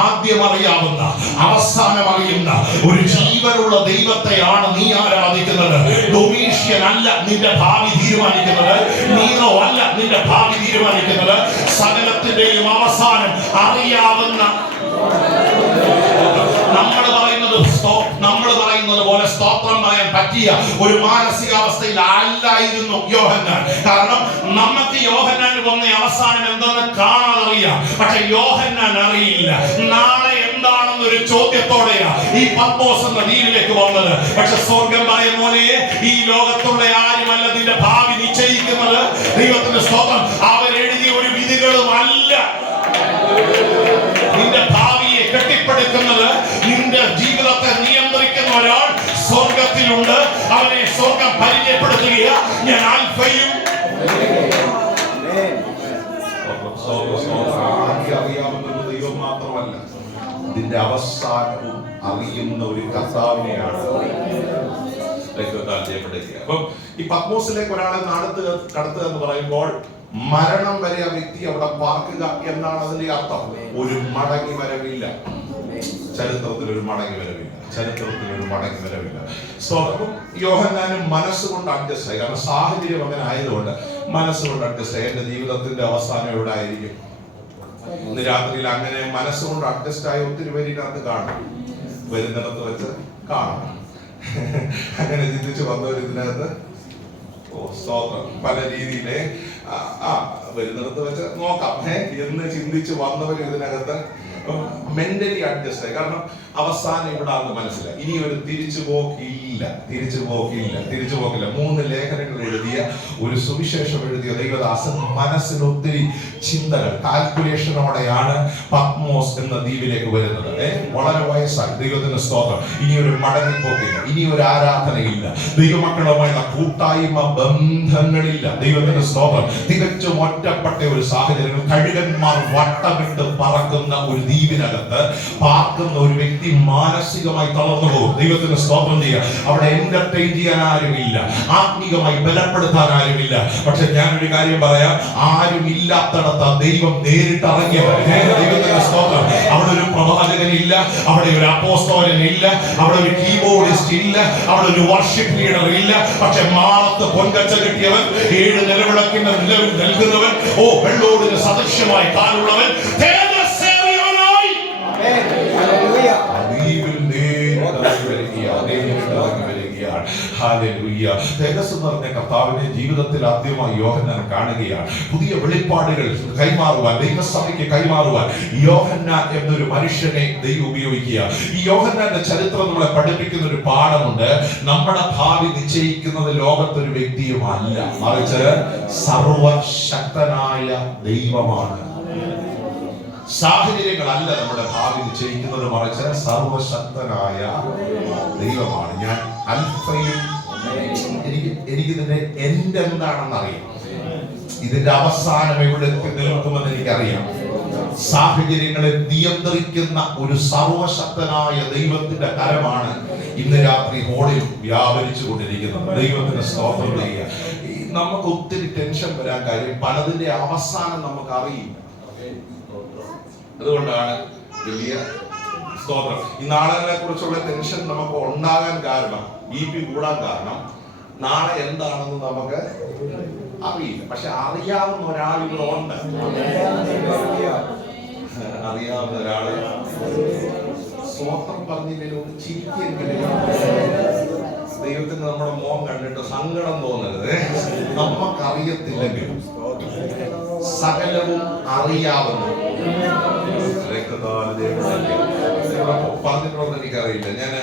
ആദ്യം അറിയാവുന്ന, അവസാനം അറിയുന്ന ഒരു ജീവനുള്ള ദൈവത്തെയാണ് നീ ആരാധിക്കുന്നത്. ഡൊമീഷ്യൻ അല്ല നിന്റെ ഭാവി തീരുമാനിക്കുന്നത്. നീറോ അല്ല നിന്റെ ഭാവി തീരുമാനിക്കുന്നത്. സകലത്തിന്റെയും അവസാനം അറിയാവുന്ന, നമ്മൾ പറയുന്നത് പോലെ സ്തോത്രം പറയാൻ പറ്റിയ ഒരു മാനസികാവസ്ഥയിൽ അല്ലായിരുന്നു യോഹന്നാൻ. കാരണം നമുക്ക് യോഹന്നാന് വന്ന അവസാനം എന്തെന്ന് കാണാതറിയാം. പക്ഷെ യോഹന്നാൻ അറിയില്ല നാളെ എന്താണെന്നൊരു ചോദ്യത്തോടെയാ ഈ പത്മോസ് എന്ന ദ്വീപിലേക്ക് വന്നത്. പക്ഷെ സ്വർഗം പറയും, മോനെ, ഈ ലോകത്തുള്ള ആരുമല്ല നിന്റെ ഭാവി നിശ്ചയിക്കുന്നത്. ദൈവത്തിന്റെ സ്തോത്രം, അവരെഴുതിയ ഒരു വിധികളും അല്ല നിന്റെ ഭാവിയെ കെട്ടിപ്പടുക്കുന്നത്. നിന്റെ ജീവിതത്തെ നിയന്ത്രിക്കുന്ന ഒരാൾ സ്വർഗത്തിലുണ്ട്. അവനെ സ്വർഗം പരിചയപ്പെടുത്തുക. ഞാൻ ആൽഫയും അറിയാവുന്ന ഒരു ദൈവം മാത്രമല്ല, ഇതിന്റെ അവസാനവും അറിയുന്ന ഒരു കർത്താവിനെയാണ്. അപ്പം ഈ പത്മോസിലേക്ക് ഒരാളെ കടത്തുക എന്ന് പറയുമ്പോൾ മരണം വരെ ആ വ്യക്തി അവിടെ പാർക്കുക എന്നാണ് അതിന്റെ അർത്ഥം. ഒരു മടങ്ങി വരവില്ല. ചരിത്രത്തിൽ ഒരു മടങ്ങി വരവില്ല. അപ്പം യോഹന്നാനും മനസ്സുകൊണ്ട് അഡ്ജസ്റ്റ് ആയി. കാരണം സാഹചര്യം അങ്ങനെ ആയതുകൊണ്ട് മനസ്സുകൊണ്ട് അഡ്ജസ്റ്റ് ആയി. എന്റെ ജീവിതത്തിന്റെ അവസാനം എവിടെ ആയിരിക്കും? ഇന്ന് രാത്രിയിൽ അങ്ങനെ മനസ്സുകൊണ്ട് അഡ്ജസ്റ്റ് ആയ ഒത്തിരി പേര് ഇതിനകത്ത് കാണും, വരുന്നിടത്ത് വെച്ച് കാണും. അങ്ങനെ ചിന്തിച്ച് വന്നവർ ഇതിനകത്ത് സ്തോത്രം പല രീതിയിലെ വരുന്നിടത്ത് വെച്ച് നോക്കാം എന്ന് ചിന്തിച്ച് വന്നവർ ഇതിനകത്ത് മെന്റലി അഡ്ജസ്റ്റ് ആയി. കാരണം അവസാനം ഇവിടെ ആണെന്ന് മനസ്സിലായി. ഇനി ഒരു തിരിച്ചുപോക്കില്ല. 3 ലേഖനങ്ങൾ എഴുതിയ, ഒരു സുവിശേഷം എഴുതിയ ദൈവദാസൻ മനസ്സിൽ ഒത്തിരി ചിന്തകൾ, കാൽക്കുലേഷനോടെയാണ് പത്മോസ് എന്ന ദ്വീപിലേക്ക് വരുന്നത്. വളരെ വയസ്സായി. ദൈവത്തിന്റെ സ്തോത്രം. ഇനി ഒരു മടങ്ങിപ്പോക്കില്ല, ഇനി ഒരു ആരാധനയില്ല, ദൈവമക്കളുമായുള്ള കൂട്ടായ്മ ബന്ധങ്ങളില്ല. ദൈവത്തിന്റെ സ്തോത്രം. തികച്ചും ഒറ്റപ്പെട്ട ഒരു സാഹചര്യം. കഴുകന്മാർ വട്ടമിട്ട് പറക്കുന്ന ഒരു ദ്വീപിനകത്ത് പാർക്കുന്ന ഒരു വ്യക്തി മാനസികമായി തളർന്നു പോകും. ദൈവത്തിന് സ്തോത്രം ചെയ്യുക. അവിടെ എന്റർടൈൻ ചെയ്യാൻ ആരുമില്ല, ആത്മീകമായി ബലപ്പെടുത്താൻ ആരുമില്ല. പക്ഷെ ഞാനൊരു കാര്യം പറയാം, ആരും ഇല്ലാത്തടത്ത് ദൈവം നേരിട്ട് ഇറങ്ങിയത്. ദൈവത്തിന്റെ സ്തോത്രം. അവിടെ ഒരു പ്രവാചകനില്ല, അവിടെ ഒരു അപ്പോസ്തലനില്ല, അവിടെ ഒരു കീബോർഡിസ്റ്റ് ഇല്ല, അവിടെ ഒരു വർഷിപ്പ് ലീഡർ ഇല്ല. പക്ഷെ മാറത്ത് പൊൻകച്ച കിട്ടിയവൻ, 7 നിലവിളക്കിന്റെ നിലവിൽ നൽകുന്നവൻ, വെള്ളോടിന് സദൃശ്യമായി കാലുള്ളവൻ, തേജസ് നിറഞ്ഞ കർത്താവിനെ ജീവിതത്തിൽ ആദ്യമായി യോഹന്നാൻ കാണുകയാണ്. പുതിയ വെളിപ്പാടുകൾ കൈമാറുവാൻ, ദൈവസഭയ്ക്ക് കൈമാറുവാൻ യോഹന്നാൻ എന്നൊരു മനുഷ്യനെ ദൈവം ഉപയോഗിക്കുക. ഈ യോഹന്നാന്റെ ചരിത്രം നമ്മളെ പഠിപ്പിക്കുന്ന ഒരു പാഠമുണ്ട്. നമ്മുടെ ഭാവി നിശ്ചയിക്കുന്നത് ലോകത്തൊരു വ്യക്തിയുമല്ല, മറിച്ച് സർവശക്തനായ ദൈവമാണ്. സാഹചര്യങ്ങളല്ല നമ്മുടെ ഭാവി നിശ്ചയിക്കുന്നത്, മറിച്ച് സർവശക്തനായ ദൈവമാണ്. ഞാൻ അൽഫയും, എനിക്കിതിന്റെ എന്താണെന്ന് അറിയാം. ഇതിന്റെ അവസാനം എവിടെ നിൽക്കുമെന്ന് എനിക്കറിയാം. സാഹചര്യങ്ങളെ നിയന്ത്രിക്കുന്ന ഒരു സർവശക്തനായ ദൈവത്തിന്റെ കരമാണ് ഇന്ന് രാത്രി ഹോളിൽ വ്യാപരിച്ചു കൊണ്ടിരിക്കുന്നത്. ദൈവത്തിന്റെ സ്തോത്രം ചെയ്യുക. നമുക്ക് ഒത്തിരി ടെൻഷൻ വരാൻ കാര്യം പലതിന്റെ അവസാനം നമുക്ക് അറിയില്ല. അതുകൊണ്ടാണ് വലിയ സ്തോത്രം. ഈ നാളുകളെ കുറിച്ചുള്ള ടെൻഷൻ നമുക്ക് ഉണ്ടാകാൻ കാരണം, BP കൂടാൻ കാരണം, നാളെ എന്താണെന്ന് നമുക്ക് അറിയില്ല. പക്ഷെ അറിയാവുന്ന ഒരാൾ ഇവിടെ ഉണ്ട്. അറിയാവുന്ന ഒരാള് സ്വോത്രം പറഞ്ഞില്ലെങ്കിലും ചിരിക്കെങ്കിലും ദൈവത്തിന് നമ്മുടെ മോൻ കണ്ടിട്ട് സങ്കടം തോന്നരുത്. നമുക്കറിയത്തില്ലെങ്കിലും സകലവും അറിയാവുന്ന പറഞ്ഞിട്ടുണ്ടെന്ന് എനിക്കറിയില്ല. ഞാൻ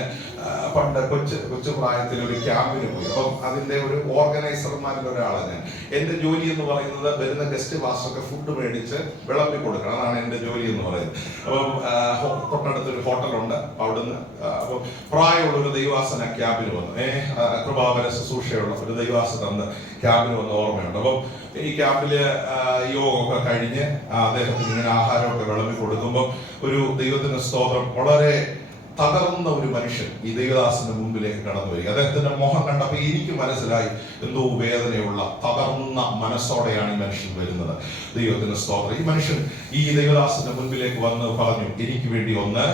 പണ്ട് കൊച്ചു പ്രായത്തിൽ ഒരു ക്യാമ്പിന് പോയി. അപ്പം അതിന്റെ ഒരു ഓർഗനൈസർമാരിൽ ഒരാളാണ് ഞാൻ. എന്റെ ജോലി എന്ന് പറയുന്നത് വരുന്ന ഗസ്റ്റ് പാസ്റ്റർക്ക് ഫുഡ് മേടിച്ച് വിളമ്പി കൊടുക്കണം. അതാണ് എന്റെ ജോലി എന്ന് പറയുന്നത്. അപ്പം തൊട്ടടുത്തൊരു ഹോട്ടലുണ്ട്. അവിടുന്ന് അപ്പം പ്രായമുള്ള ഒരു ദൈവാസന ക്യാമ്പിന് വന്നു. കൃപാവര ശുശ്രൂഷയുള്ള ഒരു ദൈവാസന അന്ന് ക്യാമ്പിന് വന്ന ഓർമ്മയുണ്ട്. അപ്പം ഈ ക്യാമ്പില് യോഗമൊക്കെ കഴിഞ്ഞ് അദ്ദേഹത്തിന് ഇങ്ങനെ ആഹാരമൊക്കെ വിളമ്പി കൊടുക്കുമ്പോൾ ഒരു ദൈവത്തിന്റെ സ്തോത്രം, വളരെ തകർന്ന ഒരു മനുഷ്യൻ ഈ ദൈവദാസന്റെ മുമ്പിലേക്ക് കടന്നു വരിക. അദ്ദേഹത്തിന്റെ മുഖം കണ്ടപ്പോൾ എനിക്ക് മനസ്സിലായി എന്തോ വേദനയുള്ള തകർന്ന മനസ്സോടെയാണ് ഈ മനുഷ്യൻ വരുന്നത്. ദൈവത്തിന്റെ സ്തോത്രം. ഈ മനുഷ്യൻ ഈ ദൈവദാസന്റെ മുൻപിലേക്ക് വന്ന് പറഞ്ഞു, എനിക്ക് വേണ്ടി ഒന്ന്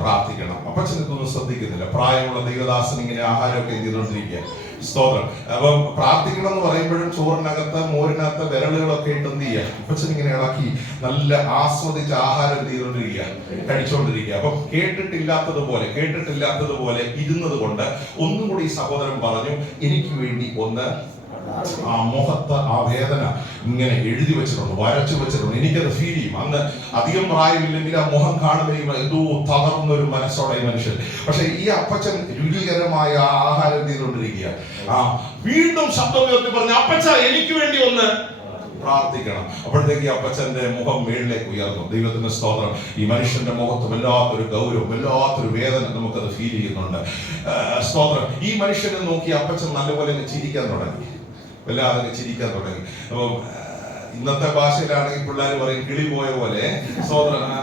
പ്രാർത്ഥിക്കണം. അപ്പച്ചനൊന്നും ശ്രദ്ധിക്കുന്നില്ല. പ്രായമുള്ള ദൈവദാസൻ ഇങ്ങനെ ആഹാരമൊക്കെ ചെയ്തുകൊണ്ടിരിക്കുക. സ്തോത്രം. അപ്പം പ്രാർത്ഥിക്കണം എന്ന് പറയുമ്പോഴും ചോറിനകത്ത് മോരിനകത്ത് വിരലുകളൊക്കെ ഇട്ട് എന്ത് ചെയ്യുക, അപ്പച്ചൻ ഇങ്ങനെ ഇളക്കി നല്ല ആസ്വദിച്ച് ആഹാരം ചെയ്തുകൊണ്ടിരിക്കുക, കഴിച്ചുകൊണ്ടിരിക്കുക. അപ്പം കേട്ടിട്ടില്ലാത്തതുപോലെ ഇരുന്നത് കൊണ്ട് ഒന്നും കൂടി ഈ സഹോദരൻ പറഞ്ഞു, എനിക്ക് വേണ്ടി ഒന്ന് ആ മുഖത്ത് ആ വേദന ഇങ്ങനെ എഴുതി വെച്ചിട്ടുണ്ട്, വരച്ചു വെച്ചിട്ടുണ്ട്. എനിക്കത് ഫീൽ ചെയ്യും. അന്ന് അധികം പ്രായമില്ലെങ്കിൽ ആ മുഖം കാണുമ്പോൾ എന്തോ തകർന്ന ഒരു മനസ്സോടെ ഈ മനുഷ്യൻ. പക്ഷെ ഈ അപ്പച്ചൻ രുചികരമായ ആഹാരം ചെയ്തുകൊണ്ടിരിക്കുക. വീണ്ടും ശബ്ദം ഉയർത്തി പറഞ്ഞു, അപ്പച്ച എനിക്ക് വേണ്ടി ഒന്ന് പ്രാർത്ഥിക്കണം. അപ്പോഴത്തേക്ക് അപ്പച്ചന്റെ മുഖം മേളിലേക്ക് ഉയർന്നു. ദൈവത്തിന്റെ സ്തോത്രം. ഈ മനുഷ്യന്റെ മുഖത്ത് വല്ലാത്തൊരു ഗൗരവം, വല്ലാത്തൊരു വേദന നമുക്കത് ഫീൽ ചെയ്യുന്നുണ്ട്. സ്തോത്രം. ഈ മനുഷ്യനെ നോക്കി അപ്പച്ചൻ നല്ലപോലെ ചിരിക്കാൻ തുടങ്ങി, വല്ലാതെ ചിരിക്കാൻ തുടങ്ങി. അപ്പം ഇന്നത്തെ ഭാഷയിലാണെങ്കിൽ പിള്ളേർ പറയും കിളി പോയ പോലെ,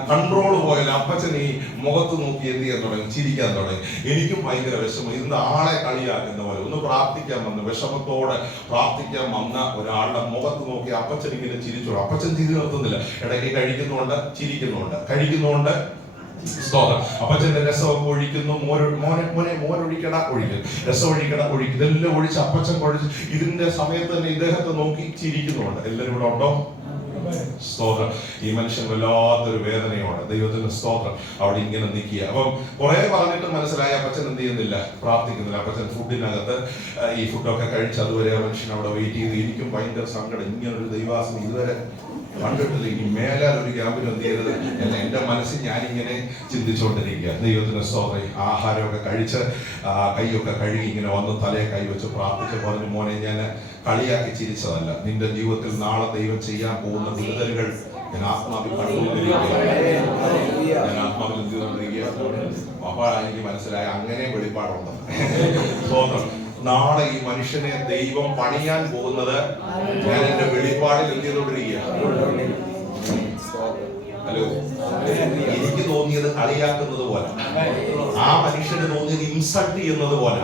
കൺട്രോൾ പോയാൽ അപ്പച്ചൻ ഈ മുഖത്ത് നോക്കി എന്ത് ചെയ്യാൻ തുടങ്ങി, ചിരിക്കാൻ തുടങ്ങി. എനിക്കും ഭയങ്കര വിഷമം. ഇന്ന് ആളെ കളിയാക്കുന്ന പോലെ ഒന്ന് പ്രാർത്ഥിക്കാൻ വന്ന് വിഷമത്തോടെ പ്രാർത്ഥിക്കാൻ വന്ന ഒരാളുടെ മുഖത്ത് നോക്കി അപ്പച്ചൻ ഇങ്ങനെ ചിരിച്ചോളൂ. അപ്പച്ചൻ ചിരി നിർത്തുന്നില്ല. ഇടയ്ക്ക് കഴിക്കുന്നുണ്ട്, ചിരിക്കുന്നുണ്ട്, കഴിക്കുന്നുണ്ട്. സ്തോത്രം. അപ്പച്ചന്റെ രസമൊക്കെ ഒഴിക്കുന്നു. മോരൊഴിക്കട ഒഴിക്കും, രസം ഒഴിക്കട ഒഴിക്കും. ഇതെല്ലാം ഒഴിച്ച് അപ്പച്ചൻ ഒഴിച്ച് ഇതിന്റെ സമയത്ത് തന്നെ ഇദ്ദേഹത്തെ നോക്കി ചിരിക്കുന്നുണ്ട്. എല്ലാവരും ഇവിടെ ഉണ്ടോ? സ്തോത്രം. ഈ മനുഷ്യൻ വല്ലാത്തൊരു വേദനയോടെ ദൈവത്തിന്റെ സ്തോത്രം അവിടെ ഇങ്ങനെ നിൽക്കുക. അപ്പം കുറെ പറഞ്ഞിട്ട് മനസ്സിലായി അപ്പച്ചൻ എന്ത് ചെയ്യുന്നില്ല, പ്രാർത്ഥിക്കുന്നില്ല. അപ്പച്ചൻ ഫുഡിനകത്ത് ഈ ഫുഡൊക്കെ കഴിച്ച് അതുവരെ ആ മനുഷ്യൻ അവിടെ വെയിറ്റ് ചെയ്ത്. എനിക്കും ഭയങ്കര സങ്കടം. ഇങ്ങനൊരു ദൈവാസന ഇതുവരെ കണ്ടിട്ടില്ല. ഇനി മേലാൽ ഒരു ക്യാമ്പിൽ എന്ത് ചെയ്തത് എന്ന് എന്റെ മനസ്സിൽ ഞാനിങ്ങനെ ചിന്തിച്ചുകൊണ്ടിരിക്കുക. ദൈവത്തിന്റെ സ്തോത്രം. ആഹാരമൊക്കെ കഴിച്ച് കൈയൊക്കെ കഴുകി ഇങ്ങനെ വന്ന് തലയെ കൈവച്ച് പ്രാർത്ഥിച്ച് പറഞ്ഞു, മോനെ ഞാൻ കളിയാക്കി ചിരിച്ചതല്ല. നിന്റെ ജീവിതത്തിൽ നാളെ ദൈവം ചെയ്യാൻ പോകുന്ന വിടുതലുകൾ ഞാൻ ആത്മാവിൽ കണ്ടുകൊണ്ടിരിക്കുക. അപ്പോൾ എനിക്ക് മനസ്സിലായ അങ്ങനെ വെളിപ്പാടുണ്ട്. സ്തോത്രം. നാളെ ഈ മനുഷ്യനെ ദൈവം പണിയാൻ പോകുന്നത് ഞാൻ എന്റെ വെളിപ്പാടിൽ എന്ത് ചെയ്തോണ്ടിരിക്കുക. ഹലോ. എനിക്ക് തോന്നിയത് കളിയാക്കുന്നത് പോലെ, ആ മനുഷ്യന് തോന്നിയത് ഇൻസൾട്ട് ചെയ്യുന്നത് പോലെ.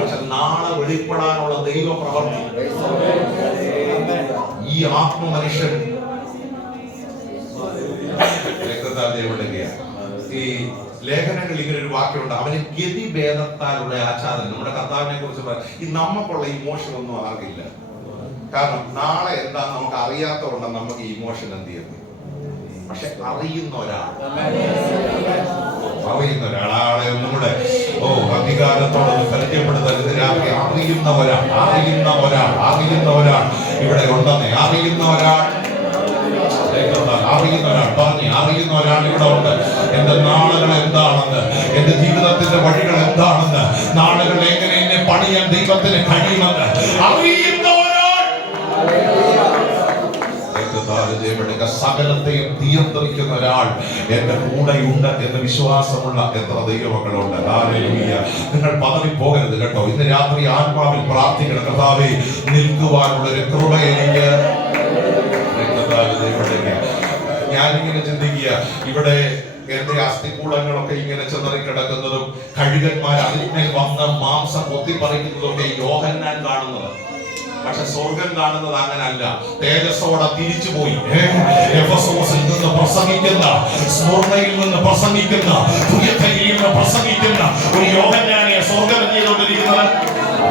പക്ഷെ നാളെ വെളിപ്പെടാനുള്ള ദൈവ പ്രവർത്തി ഈ ആത്മ മനുഷ്യൻ ഈ ലേഖനങ്ങളിൽ ഇങ്ങനെ ഒരു വാക്യമുണ്ട്, അവന് ഗതിഭേദത്താലുള്ള ആച്ഛാദനം. നമ്മുടെ കർത്താവിനെ കുറിച്ച് ഈ നമുക്കുള്ള ഇമോഷൻ ഒന്നും ആകില്ല. കാരണം നാളെ എന്താ നമുക്ക് അറിയാത്തതുകൊണ്ട് നമുക്ക് ഇമോഷൻ എന്ത് ചെയ്യുന്നു. പക്ഷെ അറിയുന്ന ഒരാളെ ഒന്നും കൂടെ അധികാരത്തോടൊന്ന് പരിചയപ്പെടുത്തരുത്. രാത്രി അറിയുന്ന ഒരാൾ ഇവിടെ ഉണ്ടെന്നേ. അറിയുന്ന ഒരാൾ ഇവിടെ ഉണ്ട്. എന്റെ നാളുകൾ എന്താണെന്ന്, എന്റെ ജീവിതത്തിന്റെ വഴികൾ എന്താണെന്ന്, നാളുകൾ എങ്ങനെ എന്നെ പണിയാൻ ദൈവത്തിന് കഴിയുമെന്ന് അറിയുന്ന ഒരാൾ, സകലത്തെയും നിയന്ത്രിക്കുന്ന ഒരാൾ എന്റെ കൂടെയുണ്ട് എന്ന് വിശ്വാസമുള്ള എത്ര ദൈവമക്കളുണ്ട്. ഹല്ലേലൂയ. നിങ്ങൾ പതറിപ്പോകരുത് കേട്ടോ. ഇന്ന് രാത്രി ആത്മാവിൽ പ്രാർത്ഥിക്കണം, കർത്താവേ നിൽക്കുവാനുള്ള ഒരു കൃപ എനിക്ക്. ഞാനിങ്ങനെ ചിന്തിക്കുക, ഇവിടെ എന്റെ അസ്ഥികൂടങ്ങളൊക്കെ ഇങ്ങനെ ചെതറിക്കിടക്കുന്നതും കഴുകന്മാർ അതിന്മേൽ വന്ന് മാംസം കൊത്തിപ്പറിക്കുന്നതൊക്കെ യോഹന്നാൻ കാണുന്നത്. പക്ഷെ സ്വർഗം കാണുന്നത് അങ്ങനല്ല. തേജസ്സോടെ തിരിച്ചുപോയി എഫെസോസിൽ നിന്ന് പ്രസംഗിക്കുന്ന, സ്മുർണയിൽ നിന്ന് പ്രസംഗിക്കുന്ന, തുയഥയിൽ നിന്ന് പ്രസംഗിക്കുന്ന ഒരു യോഹന്നാനെ സ്വർഗം ചെയ്തുകൊണ്ടിരിക്കുന്നത്.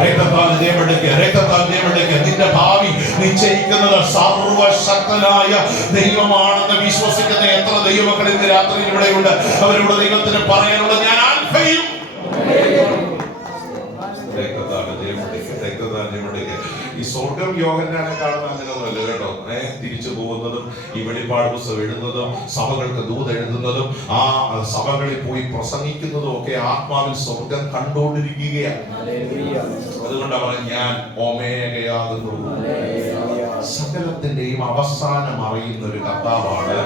രക്തത്താൽ ജയമെടുക്കുക, രക്തത്താൽ ജയമെടുക്കുക. നിന്റെ ഭാവി നിശ്ചയിക്കുന്നത് സർവശക്തനായ ദൈവമാണെന്ന് വിശ്വസിക്കുന്ന എത്ര ദൈവമക്കൾ ഇന്ന് രാത്രിയിൽ ഇവിടെയുണ്ട്? അവരുടെ ദൈവത്തിന് പറയാനുള്ള ഞാൻ ആൽഫയും ഈ സ്വർഗം യോഹന്നാനെ കാണുന്ന അങ്ങനെയൊന്നുമല്ല കേട്ടോ. തിരിച്ചു പോകുന്നതും ഈ വെളിപ്പാട് പുസ്തകം എഴുതുന്നതും സഭകൾക്ക് ദൂത് എഴുതുന്നതും ആ സഭകളിൽ പോയി പ്രസംഗിക്കുന്നതും ഒക്കെ ആത്മാവിൽ സ്വർഗം കണ്ടുകൊണ്ടിരിക്കുകയാണ്. അതുകൊണ്ടാ പറഞ്ഞ ഞാൻ ഒമേഗയാകുന്നു, സകലത്തിന്റെയും അവസാനം അറിയുന്ന ഒരു കർത്താവാണ്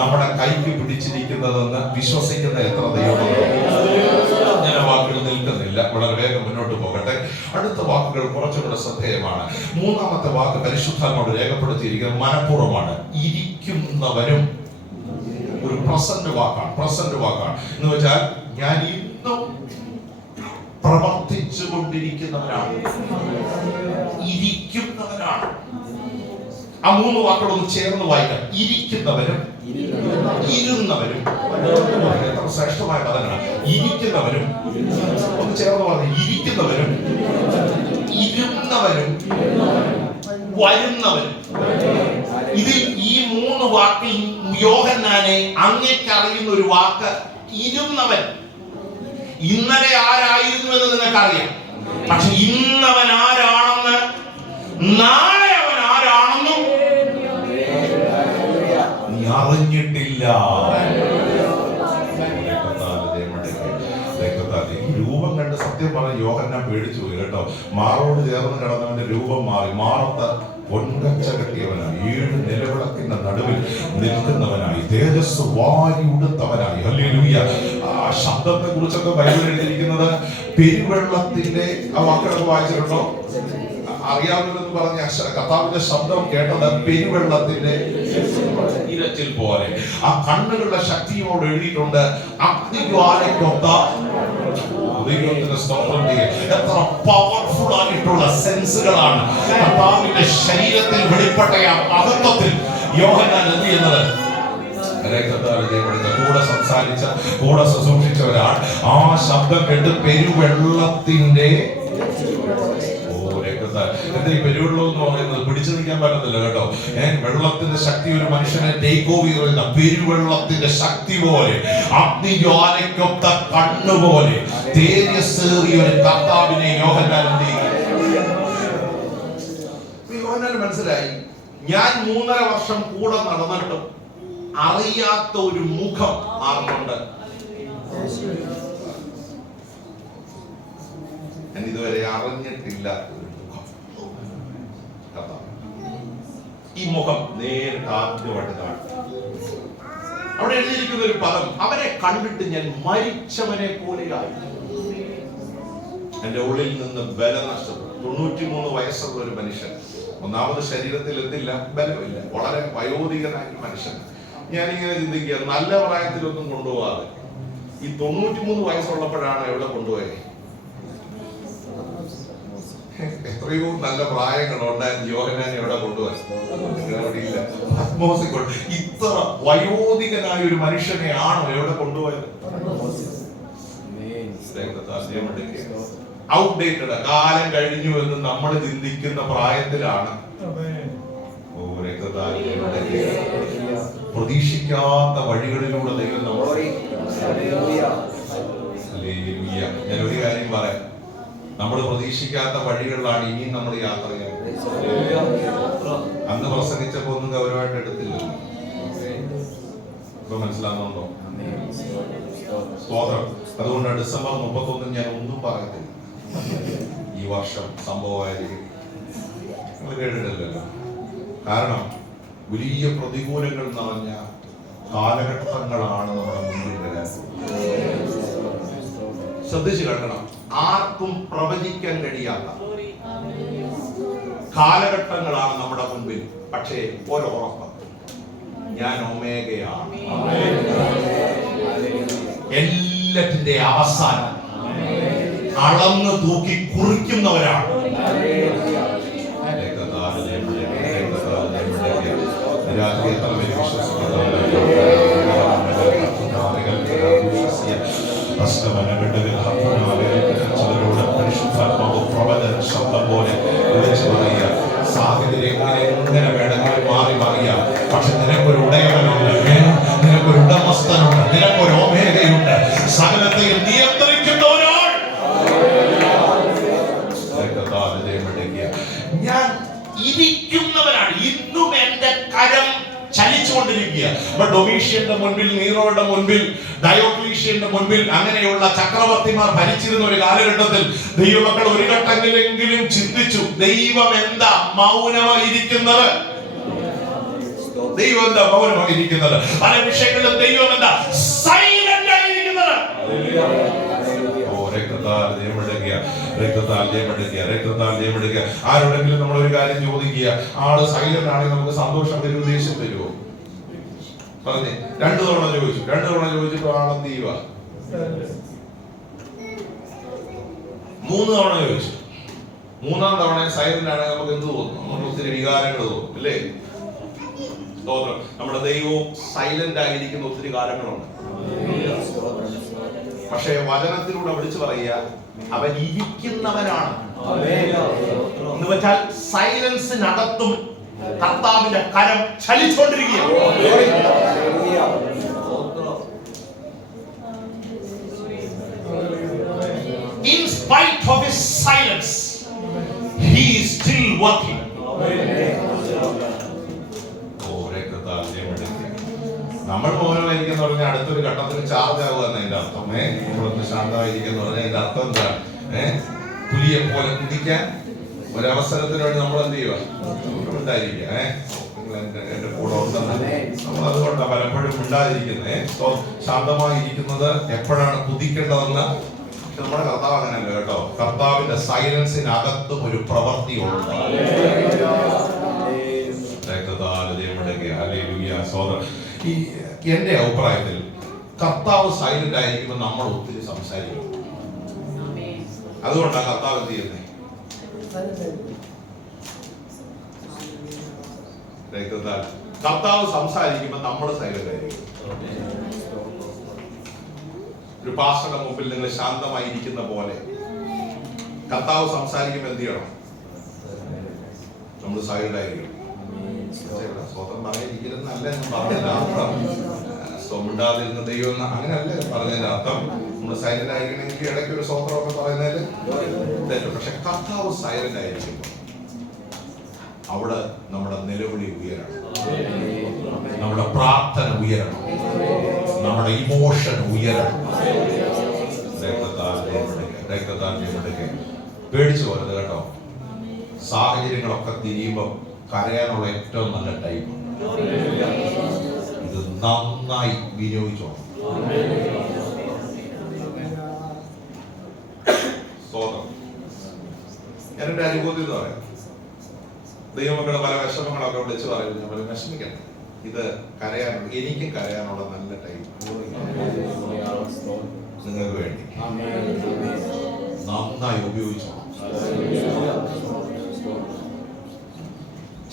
നമ്മുടെ കൈക്ക് പിടിച്ചിരിക്കുന്നതെന്ന് വിശ്വസിക്കുന്ന എത്ര ദൈവങ്ങളുണ്ട്? ഞാൻ വാക്കുകൾ നിൽക്കുന്നില്ല, വളരെ വേഗം മുന്നോട്ട് പോകട്ടെ. അടുത്ത വാക്കുകൾ കുറച്ചുകൂടെ ശ്രദ്ധേയമാണ്. മൂന്നാമത്തെ വാക്ക് പരിശുദ്ധാത്മാവോട് രേഖപ്പെടുത്തിയിരിക്കുന്നത് മനഃപൂർവ്വമാണ്. ഇരിക്കുന്നവരും ഒരു പ്രസന്റ് വാക്കാണ്. പ്രസന്റ് വാക്കാണ് എന്ന് വെച്ചാൽ ഞാൻ ഇന്നും പ്രവർത്തിച്ചു കൊണ്ടിരിക്കുന്നവരാണ്, ഇരിക്കുന്നവരാണ്. ആ മൂന്ന് വാക്കുകളൊന്ന് ചേർന്ന് വായിക്കാം. ഇരിക്കുന്നവരും ഇരുന്നവരും. എത്ര ശ്രേഷ്ഠമായ പദങ്ങളാണ്. ഇരിക്കുന്നവരും, ഒന്ന് ചേർന്ന് പറഞ്ഞു. ഇരിക്കുന്നവരും ഇരുന്നവരും വരുന്നവരും. ഇതിൽ ഈ മൂന്ന് വാക്കിൽ യോഹന്നാനെ അങ്ങേക്കറിയുന്ന ഒരു വാക്ക് ഇരുന്നവൻ. ഇന്നലെ ആരായിരുന്നുവെന്ന് നിങ്ങൾക്കറിയാം, പക്ഷെ ഇന്നവൻ ആരാണെന്ന്, നാളെ അവൻ ആരാണെന്നും നീ അറിഞ്ഞിട്ടില്ല. രൂപം കണ്ട് സത്യം പറഞ്ഞ യോഹന്നാൻ പേടിച്ചു പോയി കേട്ടോ. മാറോട് ചേർന്ന് കിടന്നവന്റെ രൂപം മാറി. മാറത്ത് പൊൻകച്ച കെട്ടിയവനായി, 7 നിലവിളക്കിന്റെ നടുവിൽ നിൽക്കുന്നവനായി, തേജസ് വാരി ഉടുത്തവനായി. ഹല്ലേലൂയ. ആ ശബ്ദത്തെ കുറിച്ചൊക്കെ ബൈബിളിൽ എഴുതിയിരിക്കുന്നത് പെരുവെള്ളത്തിന്റെ, ആ വാക്കുകളൊക്കെ വായിച്ചിട്ടുണ്ടോ? അറിയാവുന്നതെന്ന് പറഞ്ഞ കർത്താവിന്റെ ശബ്ദം കേട്ടത് പെരുവെള്ളത്തിന്റെ ഇരച്ചിൽ പോലെ. ആ കണ്ണുകളുടെ ശക്തിയോട് എഴുതിയിട്ടുണ്ട് അഗ്നിജ്വാലയ്ക്കൊത്ത. എത്ര പവർഫുൾ ആയിട്ടുള്ള സെൻസുകളാണ് കർത്താവിന്റെ ശരീരത്തിൽ വെളിപ്പെട്ട ആ മഹത്വത്തിൽ യോഹന്നാൻ എന്ത് ചെയ്യുന്നത്? കൂടെ സംസാരിച്ച, കൂടെ ശുശ്രൂഷിച്ച ഒരാൾ ആ ശബ്ദം കേട്ട് പെരുവെള്ളത്തിന്റെ, എന്താ ഈ പെരുവെള്ളം എന്ന് പറയുന്നത്? പിടിച്ചു നിൽക്കാൻ പറ്റത്തില്ല കേട്ടോ. വെള്ളത്തിന്റെ ശക്തി ഒരു മനുഷ്യനെ ടേക്ക് ഓവർ ചെയ്യുന്ന പെരുവെള്ളത്തിന്റെ ശക്തി പോലെ, അഗ്നിജ്വാലയ്ക്കൊത്ത കണ്ണുപോലെ തേജസ്സേറിയ ഒരു കർത്താവിനെ യോഹന്നാൻ എന്ത് ചെയ്യും? യോഹന്നാന് മനസ്സിലായി, ഞാൻ 3.5 വർഷം കൂടെ നടന്നിട്ടും അറിയാത്ത ഒരു മുഖം ആർക്കുണ്ട്? ഞാൻ ഇതുവരെ അറിഞ്ഞിട്ടില്ല ഒരു മുഖം. ഈ മുഖം നേരിട്ട് ആദ്യമായിട്ട് കാണും. അവിടെ എഴുതിയിരിക്കുന്ന ഒരു പദം, അവനെ കണ്ടിട്ട് ഞാൻ മരിച്ചവനെ പോലെയായി. എന്റെ ഉള്ളിൽ നിന്ന് ബലം നഷ്ടപ്പെട്ടു. 93 വയസ്സുള്ള ഒരു മനുഷ്യൻ, ഒന്നാമത് ശരീരത്തിൽ എത്തില്ല, ബലമില്ല, വളരെ വയോധികനായ ഒരു മനുഷ്യൻ. ഞാനിങ്ങനെ ചിന്തിക്കുക, നല്ല പ്രായത്തിലൊന്നും കൊണ്ടുപോകാതെ ഈ 93 വയസ്സുള്ളപ്പോഴാണ് എവിടെ കൊണ്ടുപോയത്? എത്രയോ നല്ല പ്രായങ്ങളുണ്ടായിരുന്നു. യോഹന്നാനെ എവിടെ കൊണ്ടുപോയി? ഇത്ര വയോധികനായ ഒരു മനുഷ്യനെ ആണോ എവിടെ കൊണ്ടുപോയത്? ഔട്ട്ഡേറ്റഡ്, കാലം കഴിഞ്ഞു എന്ന് നമ്മൾ ചിന്തിക്കുന്ന പ്രായത്തിലാണ്. പ്രതീക്ഷിക്കാത്ത വഴികളിലൂടെ ദൈവം നമ്മളെ. ഞാൻ ഒരു കാര്യം പറയാം, നമ്മൾ പ്രതീക്ഷിക്കാത്ത വഴികളിലാണ് ഇനിയും നമ്മൾ യാത്ര ചെയ്യുന്നത്. അന്ന് പ്രസംഗിച്ചപ്പോ ഒന്നും ഗൗരവമായിട്ട് എടുത്തില്ല. ഇപ്പൊ മനസ്സിലാകുന്നുണ്ടോ? സ്തോത്രം. അതുകൊണ്ട് ഡിസംബർ 31 ഞാൻ ഒന്നും പറയത്തില്ല. ഈ വർഷം സംഭവമായിരിക്കും, നിങ്ങൾ കേട്ടിട്ടില്ലല്ലോ. കാരണം വലിയ പ്രതികൂലങ്ങൾ നിറഞ്ഞ കാലഘട്ടങ്ങളാണ് നമ്മുടെ മുന്നിൽ വരാൻ. ശ്രദ്ധിച്ചു കേൾക്കണം. ആർക്കും പ്രവചിക്കാൻ കഴിയാത്ത കാലഘട്ടങ്ങളാണ് നമ്മുടെ മുൻപിൽ. പക്ഷേ ഒരുറപ്പ്, ഞാൻ ഒമേഗയാണ്, എല്ലാറ്റിന്റെ അവസാനം അളന്ന് തൂക്കി കുറിക്കുന്നവരാണ്. പരിശുദ്ധാത്മാവ് ഒരുത്തനുണ്ട്, നിനക്കൊരു ഓമേഗയുണ്ട്, സകലത്തെയും നിയന്ത്രിക്കുന്ന ഒരാൾ. ഞാൻ ഇരിക്കുന്നവനാണ്, ഇന്നും എന്റെ കരം ചലിച്ചുകൊണ്ടിരിക്കുക. അപ്പൊ ഡൊമീഷ്യന്റെ മുൻപിൽ, നീറോയുടെ മുൻപിൽ, ഡയോക്ലീഷ്യന്റെ മുൻപിൽ, അങ്ങനെയുള്ള ചക്രവർത്തിമാർ ഭരിച്ചിരുന്ന ഒരു കാലഘട്ടത്തിൽ ദൈവമക്കൾ ഒരു ഘട്ടത്തിലെങ്കിലും ചിന്തിച്ചു, ദൈവം എന്താ മൗനമായിരിക്കുന്നത്? ദൈവം എന്താ മൗനമായിരിക്കുന്നത്? പല വിഷയങ്ങളിലും ദൈവം എന്താ സൈലന്റ് ആയിരിക്കുന്നത്? ആരോടെങ്കിലും നമ്മൾ ഒരു കാര്യം ചോദിക്കുക, ആള് സൈലന്റ് ആണെങ്കിൽ നമുക്ക് സന്തോഷം വരുമോ, ദേഷ്യം വരുമോ? പറഞ്ഞേ. 2 തവണ ചോദിച്ചിട്ട് ആളെന്ത് ചെയ്യുക? 3 തവണ ചോദിച്ചു. 3-ാം തവണ സൈലന്റ് ആണെങ്കിൽ നമുക്ക് എന്ത് തോന്നും? നമുക്ക് ഒത്തിരി വികാരങ്ങൾ തോന്നും, ഇല്ലേ? സ്തോത്രം. നമ്മുടെ ദൈവവും സൈലന്റ് ആയിരിക്കുന്ന ഒത്തിരി കാലങ്ങളുണ്ട്. പക്ഷേ വചനത്തിലൂടെ വിളിച്ചു പറയുക, അവൻ ഇരിക്കുന്നവനാണ് എന്ന് വെച്ചാൽ സൈലൻസിനകത്തും കർത്താവിന്റെ കരം ചലിച്ചുകൊണ്ടിരിക്കുകയാണ്. In spite of his silence, he is still working. നമ്മൾ മൗനമായിരിക്കുന്ന പറഞ്ഞാൽ അടുത്തൊരു ഘട്ടത്തിൽ ചാർജ് ആവുക എന്നതിന്റെ അർത്ഥം. നമ്മളൊന്ന് ശാന്തമായിരിക്കുന്ന പറഞ്ഞാൽ അതിന്റെ അർത്ഥം എന്താണ്? പുലിയെ പോലെ കുതിക്കാൻ ഒരവസരത്തിന് വേണ്ടി നമ്മൾ എന്ത് ചെയ്യുക? ഉണ്ടായിരിക്കുക. എന്റെ കൂടെ ഉണ്ടെന്ന് നമ്മൾ അതുകൊണ്ടാണ് പലപ്പോഴും ഉണ്ടായിരിക്കുന്നത്. ശാന്തമായിരിക്കുന്നത് എപ്പോഴാണ് കുതിക്കേണ്ടതെന്ന് നമ്മുടെ കർത്താവ് അങ്ങനെയല്ല കേട്ടോ. കർത്താവിന്റെ സൈലൻസിനകത്തും ഒരു പ്രവൃത്തിയുണ്ട്. ഈ എന്റെ അഭിപ്രായത്തിൽ കർത്താവ് സൈലന്റ് ആയിരിക്കുമ്പോൾ നമ്മൾ ഒത്തിരി സംസാരിക്കും. അതുകൊണ്ടാണ് കർത്താവ് എന്ത് ചെയ്യുന്നത്? കർത്താവ് സംസാരിക്കുമ്പോൾ നമ്മൾ സൈലന്റ് ആയിരിക്കും. ഒരു പാസ്റ്ററുടെ മുമ്പിൽ നിങ്ങൾ ശാന്തമായിരിക്കുന്ന പോലെ കർത്താവ് സംസാരിക്കുമ്പോൾ എന്ത് ചെയ്യണം? നമ്മൾ സൈലന്റ് ആയിരിക്കും. സ്വതം പറയാതിരിക്കലെന്നല്ല എന്ന് പറഞ്ഞതിന്റെ അർത്ഥം. സ്വമിണ്ടാതിരുന്ന ദൈവം അങ്ങനെയല്ല പറഞ്ഞതിന്റെ അർത്ഥം. നമ്മൾ സൈലന്റ് ആയിരിക്കണമെങ്കിൽ ഇടയ്ക്ക് ഒരു സ്വതന്ത്രമൊക്കെ പറയുന്നതിൽ തെറ്റും. പക്ഷെ കർത്താവ് സൈലന്റ് ആയിരിക്കും, അവിടെ നമ്മുടെ നിലവിളി ഉയരണം, നമ്മുടെ പ്രാർത്ഥന ഉയരണം, നമ്മുടെ ഇമോഷൻ ഉയരണം. പേടിച്ചു പോയത് കേട്ടോ. സാഹചര്യങ്ങളൊക്കെ തിരിയുമ്പോൾ കരയാനുള്ള ഏറ്റവും നല്ല ടൈം. ഇത് നന്നായി വിനിയോഗിച്ചോ. ഞാനെന്റെ അനുഭൂതി എന്ന് പറയാം. ദൈവമക്കളുടെ പല വിഷമങ്ങളൊക്കെ വിളിച്ചു പറയുന്നത് ഞാൻ പറയും, വിഷമിക്കണം, ഇത് കരയാനുള്ള, എനിക്കും കരയാനുള്ള നല്ല ടൈം നിങ്ങൾക്ക് വേണ്ടി നന്നായി ഉപയോഗിച്ചോ.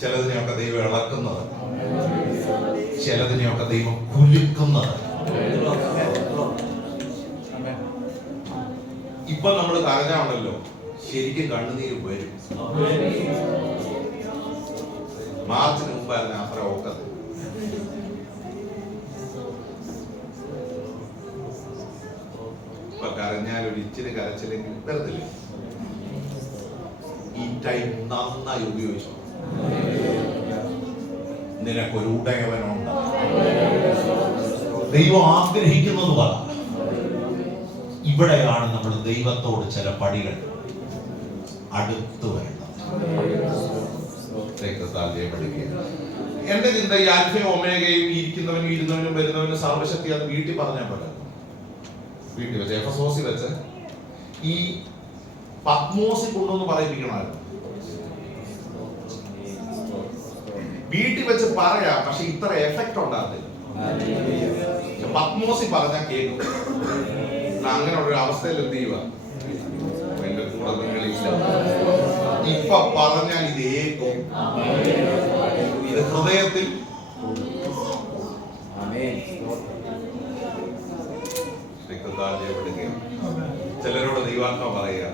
ചിലതിനെയൊക്കെ ദൈവം ഇളക്കുന്നത്, ചിലതിനെയൊക്കെ ദൈവം കുലുക്കുന്നത്. ഇപ്പൊ നമ്മൾ കരഞ്ഞാണല്ലോ ശരിക്കും കണ്ണുനീര് വരും. മാർച്ചിന് മുമ്പായിരുന്നു അത്ര ഒക്കത്. ഇപ്പൊ കരഞ്ഞാൽ ഒരു ഇച്ചിരി കരച്ചില്ലെങ്കിൽ വരത്തില്ല. ഈ ടൈം നന്നായി ഉപയോഗിച്ചോ. നിനക്കൊരു ഉടയവനുണ്ട്. ദൈവം ആഗ്രഹിക്കുന്നത് പറ. ഇവിടെയാണ് നമ്മൾ ദൈവത്തോട് ചില പടികൾ അടുത്തു വരുന്നത്. എന്റെ ചിന്ത ഈ ആൽഫയും ഒമേഗയും ഇരിക്കുന്നവനും ഇരുന്നവനും വരുന്നവനും സർവശക്തി അത് വീട്ടിൽ പറഞ്ഞാൽ പോലെ വീട്ടിൽ വെച്ച് എഫെസോസിൽ വെച്ച് ഈ പത്മോസിൽ കൊണ്ടുവന്ന് പറയിപ്പിക്കണമായിരുന്നു. വീട്ടിൽ വെച്ച് പറയാം, പക്ഷെ ഇത്ര എഫക്ട് ഉണ്ടാകത്തില്ല. പത്മോസി പറഞ്ഞാൽ കേൾക്കും. അങ്ങനെയുള്ള ഒരു അവസ്ഥയിൽ എന്ത് ചെയ്യുക? എന്റെ കൂടെ നിങ്ങളില്ല. ഇപ്പൊ പറഞ്ഞാൽ ഇത് ഏൽക്കും. ഇത് ഹൃദയത്തിൽ ചിലരോട് ദൈവാത്മ പറയുക,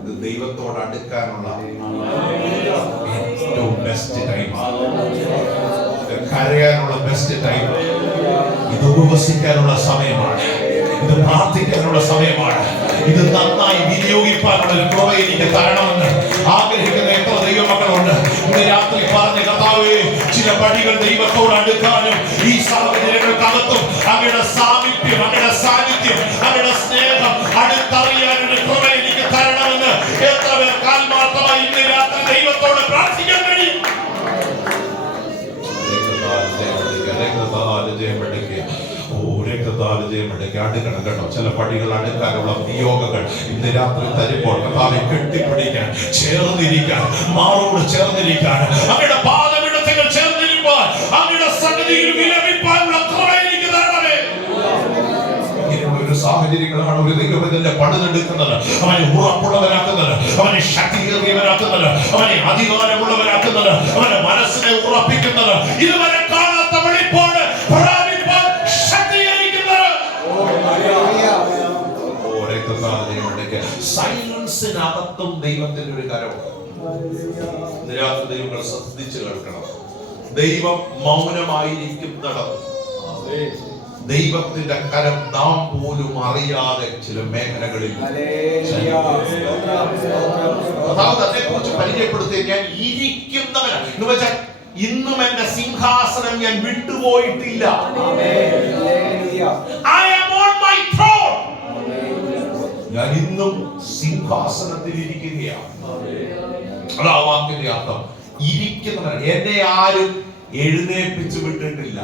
ഇത് ദൈവത്തോട് അടുക്കാനുള്ള ഏറ്റവും ബെസ്റ്റ് ടൈമാണ്. കരയാനുള്ള ബെസ്റ്റ് ടൈം. ഇത് ഉപവസിക്കാനുള്ള സമയമാണ്. ഇത് പ്രാർത്ഥിക്കാനുള്ള സമയമാണ്. ഇത് നന്നായി വിനിയോഗിക്കാനുള്ള ഒരു കൃപ എനിക്ക് തരണമെന്ന് ആഗ്രഹിക്കുന്ന എത്ര ദൈവമക്കളുണ്ട്. ഇന്ന് രാത്രി പറഞ്ഞ കർത്താവേ, ചില പടികൾ ദൈവത്തോട് അടുക്കാനും ഈ സാഹചര്യങ്ങൾക്കകത്തും അങ്ങയുടെ സാമീപ്യം, അങ്ങയുടെ സാന്നിധ്യം, അങ്ങയുടെ സ്നേഹം അടുത്തറിയാനൊരു കൃപ എനിക്ക് തരണമെന്ന് എത്ര പേർ കാൽമാത്രമായി ഇന്ന് രാത്രി ദൈവത്തോട് പ്രാർത്ഥിക്കാൻ കഴിയും. അടുക്കണം കേട്ടോ. ചില പടികൾ അടുക്കാനുള്ള നിയോഗങ്ങൾ ഇന്ന് രാത്രി തരുമ്പോൾ കർത്താവെ കെട്ടിപ്പിടിക്കാൻ, ചേർന്നിരിക്കാൻ, മാറോട് ചേർന്നിരിക്കാൻ, അങ്ങയുടെ പാദപീഠത്തിൽ ചേർന്നിരിക്കാൻ, അങ്ങയുടെ സന്നിധിയിൽ വിലപിപ്പാനുള്ള കൃപ എനിക്ക് തരണമേ. ഇങ്ങനെയുള്ള ഒരു സാഹചര്യങ്ങളാണ് ഒരു ദൈവത്തിന്റെ പണിതെടുക്കുന്നത്. അവനെ ഉറപ്പുള്ളവരാക്കുന്നത്, അവനെ ശക്തിയേറിയവരാക്കുന്നത്, അവനെ അധികാരമുള്ളവരാക്കുന്നത്, അവന്റെ മനസ്സിനെ ഉറപ്പിക്കുന്നത്, ഇതുവരെ കാണാത്ത വെളിപ്പാട് പ്രാപിപ്പാൻ ശക്തീകരിക്കുന്നത്. സൈലൻസിനകത്തും ദൈവത്തിന്റെ ഒരു കരമുണ്ട്. നിരാശ ദൈവങ്ങൾ ശ്രദ്ധിച്ചു കേൾക്കണം. ദൈവം മൗനമായിരിക്കുന്നിടം ദൈവത്തിന്റെ കരം നാം പോലും അറിയാതെ ചില മേഖലകളിൽ അതേ കുറിച്ച് പരിചയപ്പെടുത്തി. ഞാൻ ഇരിക്കുന്നവനാണ് എന്ന് വെച്ചാൽ ഇന്നും എന്റെ സിംഹാസനം ഞാൻ വിട്ടുപോയിട്ടില്ല. I am on my throne. ഞാൻ ഇന്നും സിംഹാസനത്തിൽ ഇരിക്കുകയാണ്. അതാ വാക്കിന്റെ അർത്ഥം. ഇരിക്കുന്നവനാണ്. എന്നെ ആരും എഴുന്നേൽപ്പിച്ചു വിട്ടിട്ടില്ല.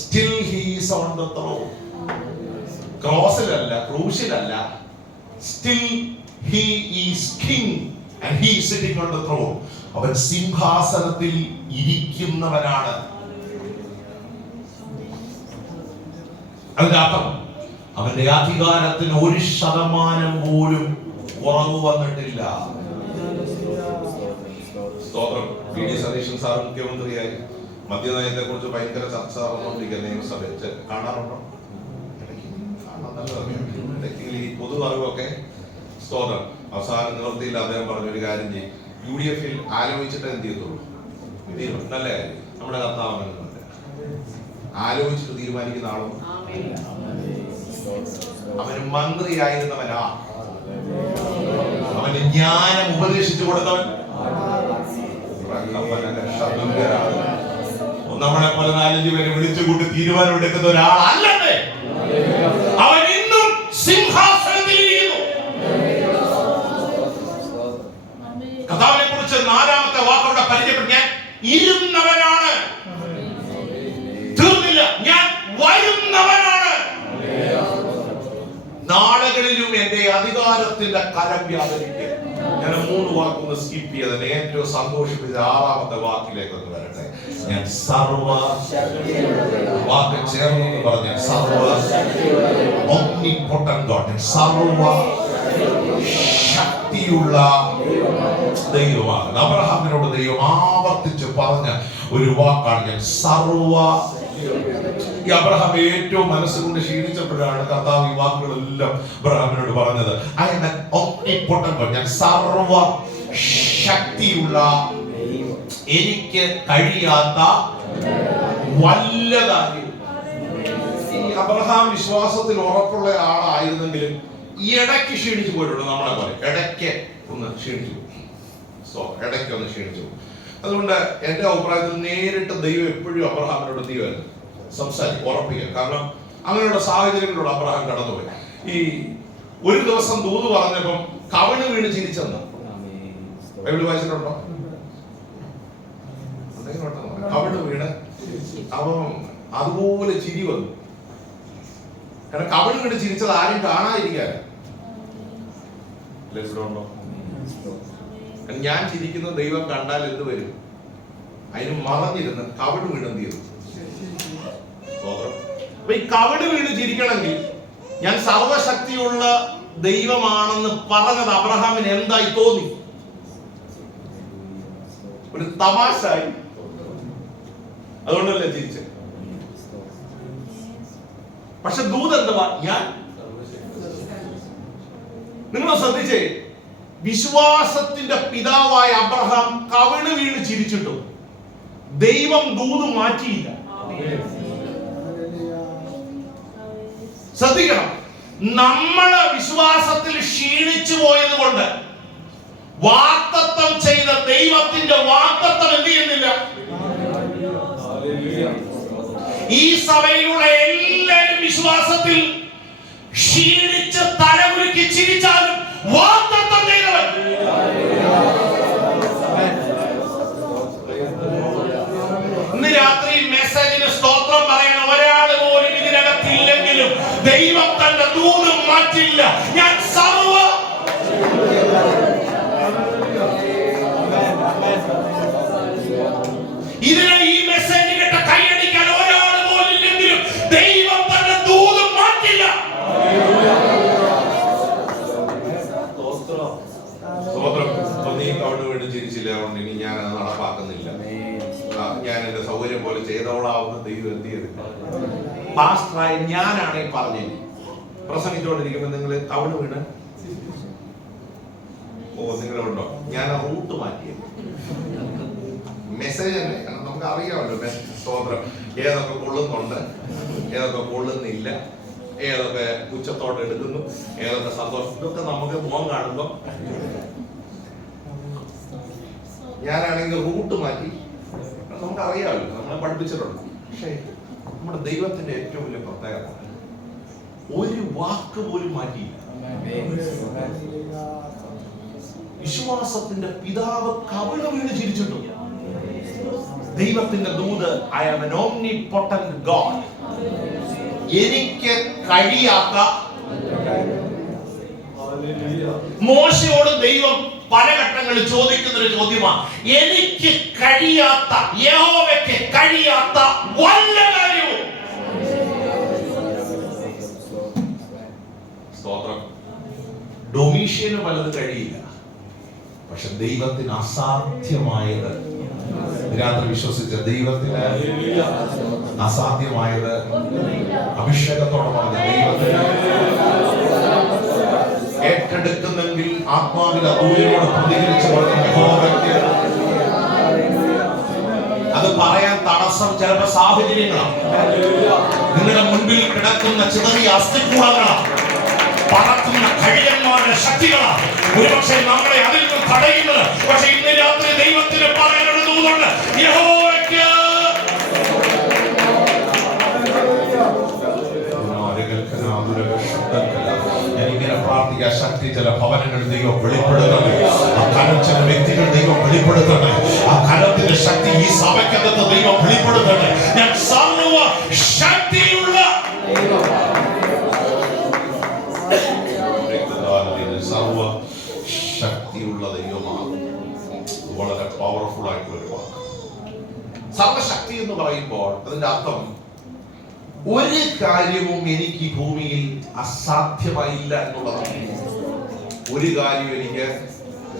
Still he is on the throne. ക്രോസിലല്ല, ക്രൂശിലല്ല. Still he is king and he is sitting on the throne. അവൻ സിംഹാസനത്തിൽ ഇരിക്കുന്നവനാണ്. അതിനർത്ഥം അവന്റെ അധികാരത്തിന് 1% പോലും കുറവ് വന്നിട്ടില്ല. സ്തോത്രം. വി ഡി സതീശൻ സാർ മുഖ്യമന്ത്രിയായി മദ്യനയത്തെ കുറിച്ച് ഭയങ്കര ചർച്ച നടന്നുകൊണ്ടിരിക്കുന്ന നിയമസഭയിൽ കാണാറുണ്ടോ? പൊതു അറിവൊക്കെ. സ്തോത്രം. അവസാനം നിവൃത്തിയിൽ അദ്ദേഹം പറഞ്ഞൊരു കാര്യം ചെയ്യും, UDF ആലോചിച്ചിട്ട് എന്ത് ചെയ്യത്തുള്ളൂ, തീരുമാനം. നല്ല കാര്യം. നമ്മുടെ കർത്താവ് ആലോചിച്ചിട്ട് തീരുമാനിക്കുന്ന ആളും. അവന് മന്ത്രിയായിരുന്നവനാ. അവന് ജ്ഞാനം ഉപദേശിച്ചു കൊടുത്തവൻ. നമ്മളെ പല 4-5 പേരെ വിളിച്ചുകൂട്ടി തീരുമാനം എടുക്കുന്ന ഒരാളല്ലേ അവൻ. ഇന്നും സിംഹാസനത്തിൽ ഇരിക്കുന്നു. കർത്താവിനെ കുറിച്ച് 4ാമത്തെ വാക്കവിടെ പരിചയപ്പെട്ടു. ഞാൻ ഇരുന്നവനാണ്, തീർന്നില്ല, ഞാൻ വരുന്നവനാണ്. നാളുകളിലും എന്റെ അധികാരത്തിന്റെ കരം വ്യാപരിക്കും. ഞാൻ 3 വാക്കൊന്ന് സ്കിപ്പ് ചെയ്തത്. ഏറ്റവും സന്തോഷിപ്പിച്ച 6ാമത്തെ വാക്കിലേക്ക് ഒന്ന് വരട്ടെ. ഞാൻ സർവ വാക്ക് ചേർന്ന് പറഞ്ഞ സർവ omnipotent God, സർവ ശക്തിയുള്ള ദൈവമാണ്. അബ്രഹാമിനോട് ദൈവം ആവർത്തിച്ച് പറഞ്ഞ ഒരു വാക്കാണ് ഞാൻ സർവ. ഈ അബ്രഹാം ഏറ്റവും മനസ്സുകൊണ്ട് ക്ഷീണിച്ചപ്പോഴാണ് കർത്താവ് ഈ വാക്കുകളെല്ലാം അബ്രഹാമിനോട് പറഞ്ഞത്. I am an omnipotent God. ഞാൻ സർവ ശക്തിയുള്ള, എനിക്ക് കഴിയാത്ത വല്ല കാര്യം. ഈ അബ്രഹാം വിശ്വാസത്തിൽ ഉറപ്പുള്ള ആളായിരുന്നെങ്കിലും ഇടയ്ക്ക് ക്ഷീണിച്ചു പോയിട്ടുണ്ട്. നമ്മളെ പോലെ ഇടയ്ക്ക് ഒന്ന് ക്ഷീണിച്ചു പോകും. ഇടയ്ക്ക് ഒന്ന് ക്ഷീണിച്ചു പോകും. അതുകൊണ്ട് എന്റെ അഭിപ്രായത്തിൽ നേരിട്ട് ദൈവം എപ്പോഴും അബ്രഹാമിനോട് ദൈവമായിരുന്നു സംസാരിക്കും, ഉറപ്പിക്കുക. കാരണം അങ്ങനെയുള്ള സാഹചര്യങ്ങളിലൂടെ അബ്രഹാം കടന്നുപോയി. ഈ ഒരു ദിവസം ദൂത് പറഞ്ഞപ്പം കവിണ് വീണ് ചിരിച്ചെന്ന് ബൈബിൾ വായിച്ചിട്ടുണ്ടോ? കവിണ് വീണ് അവൻ അതുപോലെ ചിരി വന്നു. കാരണം കവിണ് വീണ് ചിരിച്ചത് ആരും കാണാതിരിക്കാറ്. ഞാൻ ചിരിക്കുന്നത് ദൈവം കണ്ടാൽ എന്ത് വരും? അതിന് മറഞ്ഞിരുന്ന് കവിണ് വീണ് എന്ത് ചെയ്തു? അപ്പൊ ഈ കവിണ് വീണ് ചിരിക്കണമെങ്കിൽ ഞാൻ സർവശക്തിയുള്ള ദൈവമാണെന്ന് പറഞ്ഞത് അബ്രഹാമിന് എന്തായി തോന്നി? ഒരു തമാശായി. അതുകൊണ്ടല്ലേ ചിരിച്ചത്. പക്ഷെ ദൂത് എന്തുവാ? ഞാൻ നിങ്ങൾ ശ്രദ്ധിച്ചേ, വിശ്വാസത്തിന്റെ പിതാവായ അബ്രഹാം കവിണ് വീണ് ചിരിച്ചിട്ടു. ദൈവം ദൂത് മാറ്റിയില്ല. ശ്രദ്ധിക്കണം, നമ്മള് വിശ്വാസത്തിൽ ക്ഷീണിച്ചു പോയത് കൊണ്ട് വാഗ്ദത്തം ചെയ്ത ദൈവത്തിന്റെ വാഗ്ദത്തം എന്ത് ചെയ്യുന്നില്ല. ഈ സഭയിലുള്ള എല്ലാവരും വിശ്വാസത്തിൽ ക്ഷീണിച്ച് തലകുലുക്കി ചിരിച്ചാലും വാഗ്ദത്തം ചെയ്തവൻ ഇന്ന് രാത്രി മെസ്സേജിന് സ്തോത്രം പറയണം. ഒരാൾ പോലും ഇതിനകത്തില്ലെങ്കിലും ദൈവം തന്റെ ദൂതും മാറ്റില്ല. ഞാൻ സർവ്വ ഇതിനെ ഈ മെസ്സേജ് കേട്ട കൈയടിക്കാൻ ഒരാൾ പോലും ഇല്ലെങ്കിലും ദൈവം തന്റെ ദൂതും മാറ്റില്ല. നീ അവിടെ വീണ്ടും ചിരിച്ചില്ല, അതുകൊണ്ട് ഇനി ഞാൻ അത് നടപ്പാക്കുന്നില്ല, ഞാൻ എന്റെ സൗകര്യം പോലെ ചെയ്തോളാവുന്ന ദൈവം എന്ത് ചെയ്തില്ല. പാസ്റ്ററായി ഞാനാണെ പറഞ്ഞു പ്രസംഗിച്ചുകൊണ്ടിരിക്കുമ്പോ നിങ്ങൾ അവിടെ വീണ് നിങ്ങളുണ്ടോ, ഞാൻ ആ റൂട്ട് മാറ്റിയത് മെസ്സേജ് തന്നെ. കാരണം നമുക്ക് അറിയാമല്ലോ സ്തോത്രം ഏതൊക്കെ കൊള്ളുന്നുണ്ട്, ഏതൊക്കെ കൊള്ളുന്നില്ല, ഏതൊക്കെ ഉച്ചത്തോടെ എടുക്കുന്നു, ഏതൊക്കെ സന്തോഷം, ഇതൊക്കെ നമുക്ക് മുഖം കാണുമ്പോ. ഞാനാണെങ്കിൽ റൂട്ട് മാറ്റി, നമുക്ക് അറിയാമല്ലോ, നമ്മളെ പഠിപ്പിച്ചിട്ടുണ്ട്. പക്ഷേ നമ്മുടെ ദൈവത്തിന്റെ ഏറ്റവും വലിയ പ്രത്യേകത ഒരു വാക്ക് പോലും മാറ്റിയില്ല. വിശ്വാസത്തിന്റെ പിതാവ് കവിള വീണ് ചിരിച്ചിട്ടു. ദൈവത്തിന്റെ ദൂത്, I am an omnipotent God, എനിക്ക് കഴിയാത്ത. മോശയോട് ദൈവം പല ഘട്ടങ്ങളിൽ ചോദിക്കുന്ന ഒരു ചോദ്യമാണ്, എനിക്ക് കഴിയാത്ത, യഹോവയ്ക്ക് കഴിയാത്ത വല്ല കാര്യവും. സ്തോത്രം. ഡൊമീഷ്യന് പലത് കഴിയില്ല, പക്ഷെ ദൈവത്തിന് അസാധ്യമായത് രാത്രി വിശ്വസിച്ച ദൈവത്തിന് അസാധ്യമായത് അഭിഷേകത്തോടെ പറഞ്ഞ ദൈവത്തിന് ഏറ്റെടുക്കുന്നെങ്കിൽ ആത്മാവിൽ ദൂരിനോട് പ്രതികരിച്ച് പറഞ്ഞ അത് പറയാൻ തടസ്സം ചിലപ്പോൾ സാഹചര്യങ്ങളാണ്. നിങ്ങളുടെ മുൻപിൽ കിടക്കുന്ന ചിതറിയ അസ്ഥികൂടങ്ങളാണ്, പറക്കുന്ന കഴിയന്മാരുടെ ശക്തികളാണ്. ഒരുപക്ഷെ നമ്മളെ അതിൽ നിന്ന് തടയുന്നത്. പക്ഷെ ഇന്ന് രാത്രി ദൈവത്തിന് പറയാനൊരു ദൂതുണ്ട്, യഹോവയ്ക്ക് ഞാനിങ്ങനെ പ്രാർത്ഥിക്കുക, ശക്തി ചില ഭവനങ്ങളിൽ ദൈവം വെളിപ്പെടുത്തണേ, ആ കരം ചില വ്യക്തികൾ ദൈവം വെളിപ്പെടുത്തണേ, ആ കരത്തിന്റെ ശക്തി ഈ സഭയ്ക്കകത്ത് ദൈവം വെളിപ്പെടുത്തണേ. ഞാൻ സർവ്വ ശക്തിയുള്ള സർവ ശക്തിയുള്ള ദൈവമാണ്. വളരെ പവർഫുൾ ആയിട്ടുള്ള ഒരു വാക്ക്. സർവശക്തി എന്ന് പറയുമ്പോൾ അതിന്റെ അർത്ഥം ഒരു കാര്യവും എനിക്ക് ഭൂമിയിൽ അസാധ്യമായില്ല എന്നുള്ളതാണ്. ഒരു കാര്യം എനിക്ക്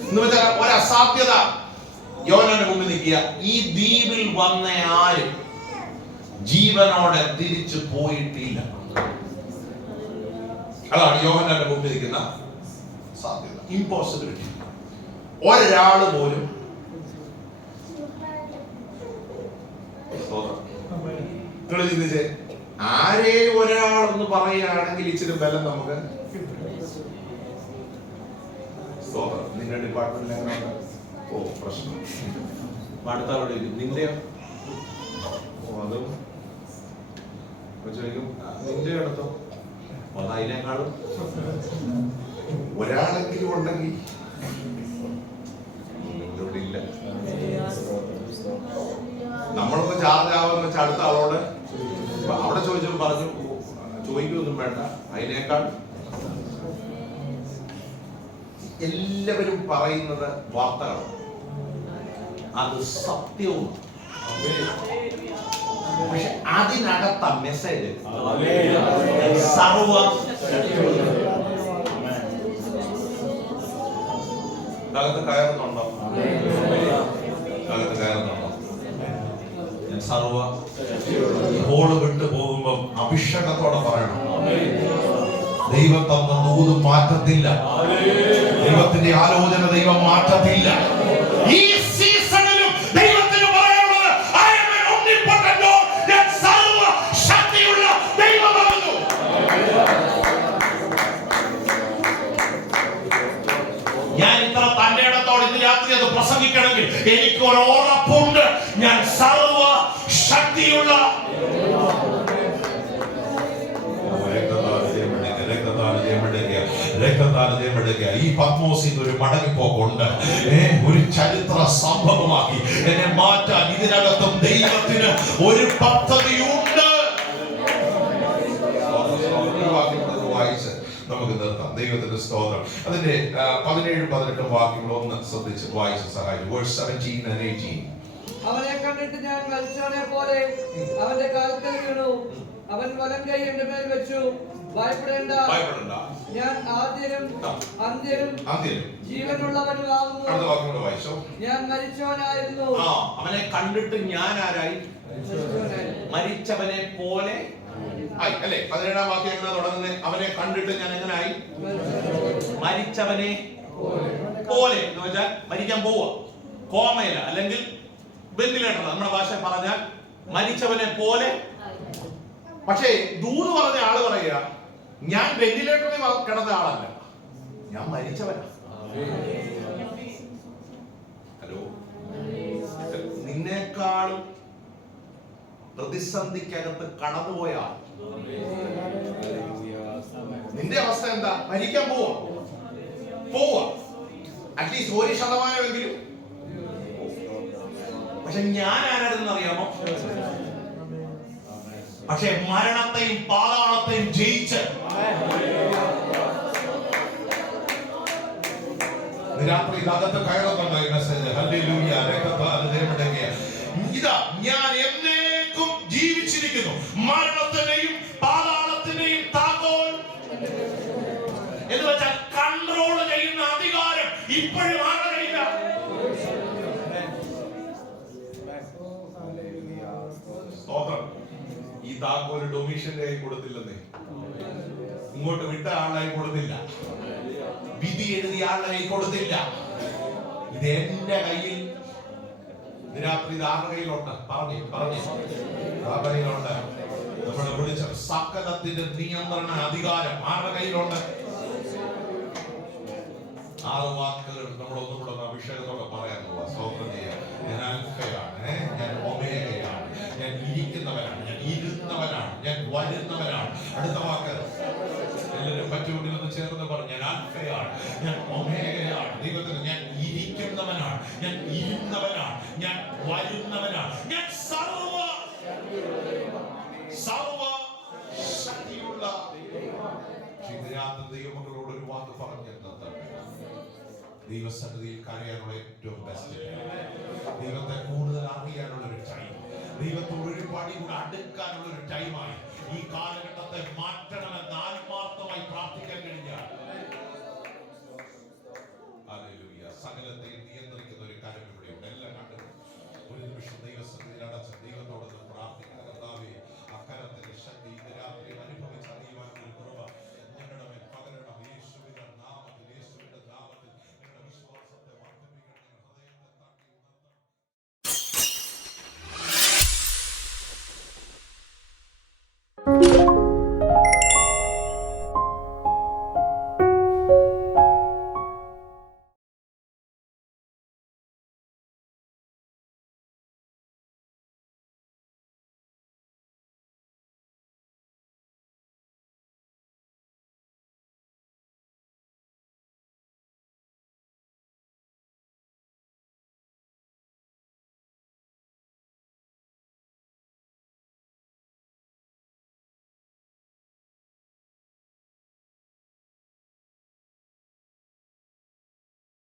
എന്ന് വെച്ചാൽ ഒരു അസാധ്യത. യോഹന്നാന്റെ മുമ്പിൽ നിൽക്കുക, ഈ ദ്വീപിൽ വന്ന ആരും ജീവനോടെ തിരിച്ചു പോയിട്ടില്ല. അതാണ് യോഹന്നാന്റെ മുമ്പിൽ നിൽക്കുന്ന സാധ്യത, ഇമ്പോസിബിലിറ്റി. ഒരാള് പോലും നിങ്ങൾ ചിന്തിച്ചേ, ആരേ ഒരാളെന്ന് പറയുകയാണെങ്കിൽ ഇച്ചിരി ബലം നമുക്ക്. നിന്റെ ഡിപ്പാർട്ട്മെന്റിൽ എങ്ങനെ? ഓ പ്രശ്നം. അടുത്തവിടെ നിന്റെയോ? ഓ അതും ചോദിക്കും, നിന്റെ അടുത്തോ? അതിനേക്കാളും ഒരാളെങ്കിലും ഉണ്ടെങ്കിൽ ഇവിടെ ഇല്ല. നമ്മളിപ്പോ ചാർജ് ആവാന്ന് വെച്ചാൽ അടുത്ത ആളോട് അവിടെ ചോദിച്ചപ്പോൾ പറഞ്ഞു, ചോദിക്കൊന്നും വേണ്ട, അതിനേക്കാൾ. എല്ലാവരും പറയുന്നത് വാർത്തകളാണ്, അത് സത്യവും. പക്ഷെ അതിനകത്ത മെസ്സേജ് സർവ അകത്ത് കയറുന്നുണ്ടോ? അകത്ത് കയറുന്നുണ്ടോ? ഞാൻ സർവ ഹോള് വിട്ടു പോകുമ്പോ അഭിഷേകത്തോടെ പറയണം, ദൈവം തന്ന ദൂത് മാറ്റത്തില്ല, ദൈവത്തിന്റെ ആലോചന ദൈവം മാറ്റത്തില്ല. ഈ സീസണിലും ദൈവത്തിന് പറയാനുള്ളത്, ഐ എനിക്ക് ഒരു ഉറപ്പുണ്ട്, ഞാൻ സർവ ശക്തിയുള്ള ഈ പത്മോസിൽ ഒരു മടങ്ങിപ്പോക്കുണ്ട്. ഒരു ചരിത്ര സംഭവമാക്കി എന്നെ മാറ്റാൻ ഇതിനകത്തും ദൈവത്തിന് ഒരു പദ്ധതിയുണ്ട്. വായിച്ച് നമുക്ക് നിർത്താം. ദൈവത്തിന്റെ സ്തോത്രം. അതിന്റെ 17-18 വാക്യങ്ങൾ ഒന്ന് ശ്രദ്ധിച്ച് വായിച്ച് സഹായിച്ചു. Verse 17 and 18. അവനെ കണ്ടിട്ട് ഞാൻ മരിച്ചവനെ പോലെ അവന്റെ കാൽക്കൽ വീണു. അവൻ വലം കൈ എന്റെ മേൽ വെച്ചു. ഭയപ്പെടേണ്ട, ഞാൻ ആദ്യനും അന്ത്യനും ജീവനുള്ളവനുമാകുന്നു. ഞാൻ മരിച്ചവനായിരുന്നു. അവനെ കണ്ടിട്ട് ഞാൻ ആരായി? മരിച്ചവനെ പോലെ അല്ലേ? 17-ാം വാക്യം എങ്ങനെ തുടങ്ങുന്നത്? അവനെ കണ്ടിട്ട് ഞാൻ എങ്ങനായി? മരിച്ചവനെ പോലെ എന്ന് വെച്ചാൽ മരിക്കാൻ പോവുക, കോമയില അല്ലെങ്കിൽ വെന്റിലേറ്റർ, നമ്മുടെ ഭാഷ പറഞ്ഞാൽ മരിച്ചവനെ പോലെ. പക്ഷേ ദൂത് പറഞ്ഞ ആള് പറയുക, ഞാൻ വെന്റിലേറ്ററിൽ കിടന്ന ആളല്ല, ഞാൻ മരിച്ചവനാ. ഹലോ, നിന്നേക്കാളും പ്രതിസന്ധിക്കകത്ത് കടന്നുപോയ ആൾ. നിന്റെ അവസ്ഥ എന്താ? മരിക്കാൻ പോവാ അറ്റ്ലീസ്റ്റ് 1% പക്ഷെ ഞാൻ ആരാണെന്ന് അറിയാമോ? പക്ഷെ മരണത്തെയും പാതാളത്തെയും ജയിച്ച് രാത്രി അകത്ത് കയറുന്നുണ്ടോ ഈ മെസ്സേജ്? ഹല്ലേലൂയ. ഇതാ ഞാൻ എന്നേക്കും ജീവിച്ചിരിക്കുന്നു. മരണത്തിനെയും പാതാളത്തിനെയും താക്കോൽ എന്ന് വെച്ചാൽ കൺട്രോൾ ചെയ്യുന്ന അധികാരം ഇപ്പോഴും ആരുടെയില്ല. സ്തോത്രം. ഈ താക്കോൽ ഡൊമീഷ്യന്റെ കൈ കൊടുത്തില്ലെന്നേ, ഇങ്ങോട്ട് വിട്ട ആളായി കൊടുത്തില്ല, വിധി എഴുതിയ ആളായി കൊടുത്തില്ല. ഇത് എന്റെ കയ്യിൽ. രാത്രി ഇത് ആരുടെ കയ്യിലുണ്ട്? പറഞ്ഞു ആരുടെ കയ്യിലുണ്ട്? നമ്മൾ വിളിച്ച സകലത്തിന്റെ നിയന്ത്രണ അധികാരം ആരുടെ കയ്യിലുണ്ട്? 6 വാക്കുകൾ നമ്മളൊന്നും കൂടെ അഭിഷേകത്തോടെ പറയാൻ പോവാ. സ്തോത്രം ചെയ്യാം. ഞാൻ അൽഫയാണ്, ഞാൻ ഒമേഗയാണ്, ഞാൻ ഇരിക്കുന്നവനാണ്, ഞാൻ ഇരുന്നവനാണ്, ഞാൻ വരുന്നവനാണ്. അടുത്ത വാക്ക് എല്ലാവരും പറ്റുമെങ്കിലൊന്ന് ചേർന്ന് പറഞ്ഞു. ഞാൻ അൽഫയാണ്, ഞാൻ ഒമേഗയാണ്. ദൈവത്തിന് ഞാൻ ഇരിക്കുന്നവനാണ്, ഞാൻ ഇരുന്നവനാണ്, ഞാൻ വരുന്നവനാണ്, ഞാൻ സർവ ശക്തിയുള്ള. ദൈവമക്കളോട് ഒരു വാക്ക് പറഞ്ഞു നിർത്തട്ടെ. ദൈവസന്നിധിയിൽ കരയാനുള്ള ഏറ്റവും ബെസ്റ്റ്, ദൈവത്തെ കൂടുതൽ അറിയാനുള്ള ഒരു ടൈം, ദൈവത്തോട് ഒരു പടി കൂടെ അടുക്കാനുള്ള ഒരു ടൈമായി ഈ കാലഘട്ടത്തെ മാറ്റണമെന്ന്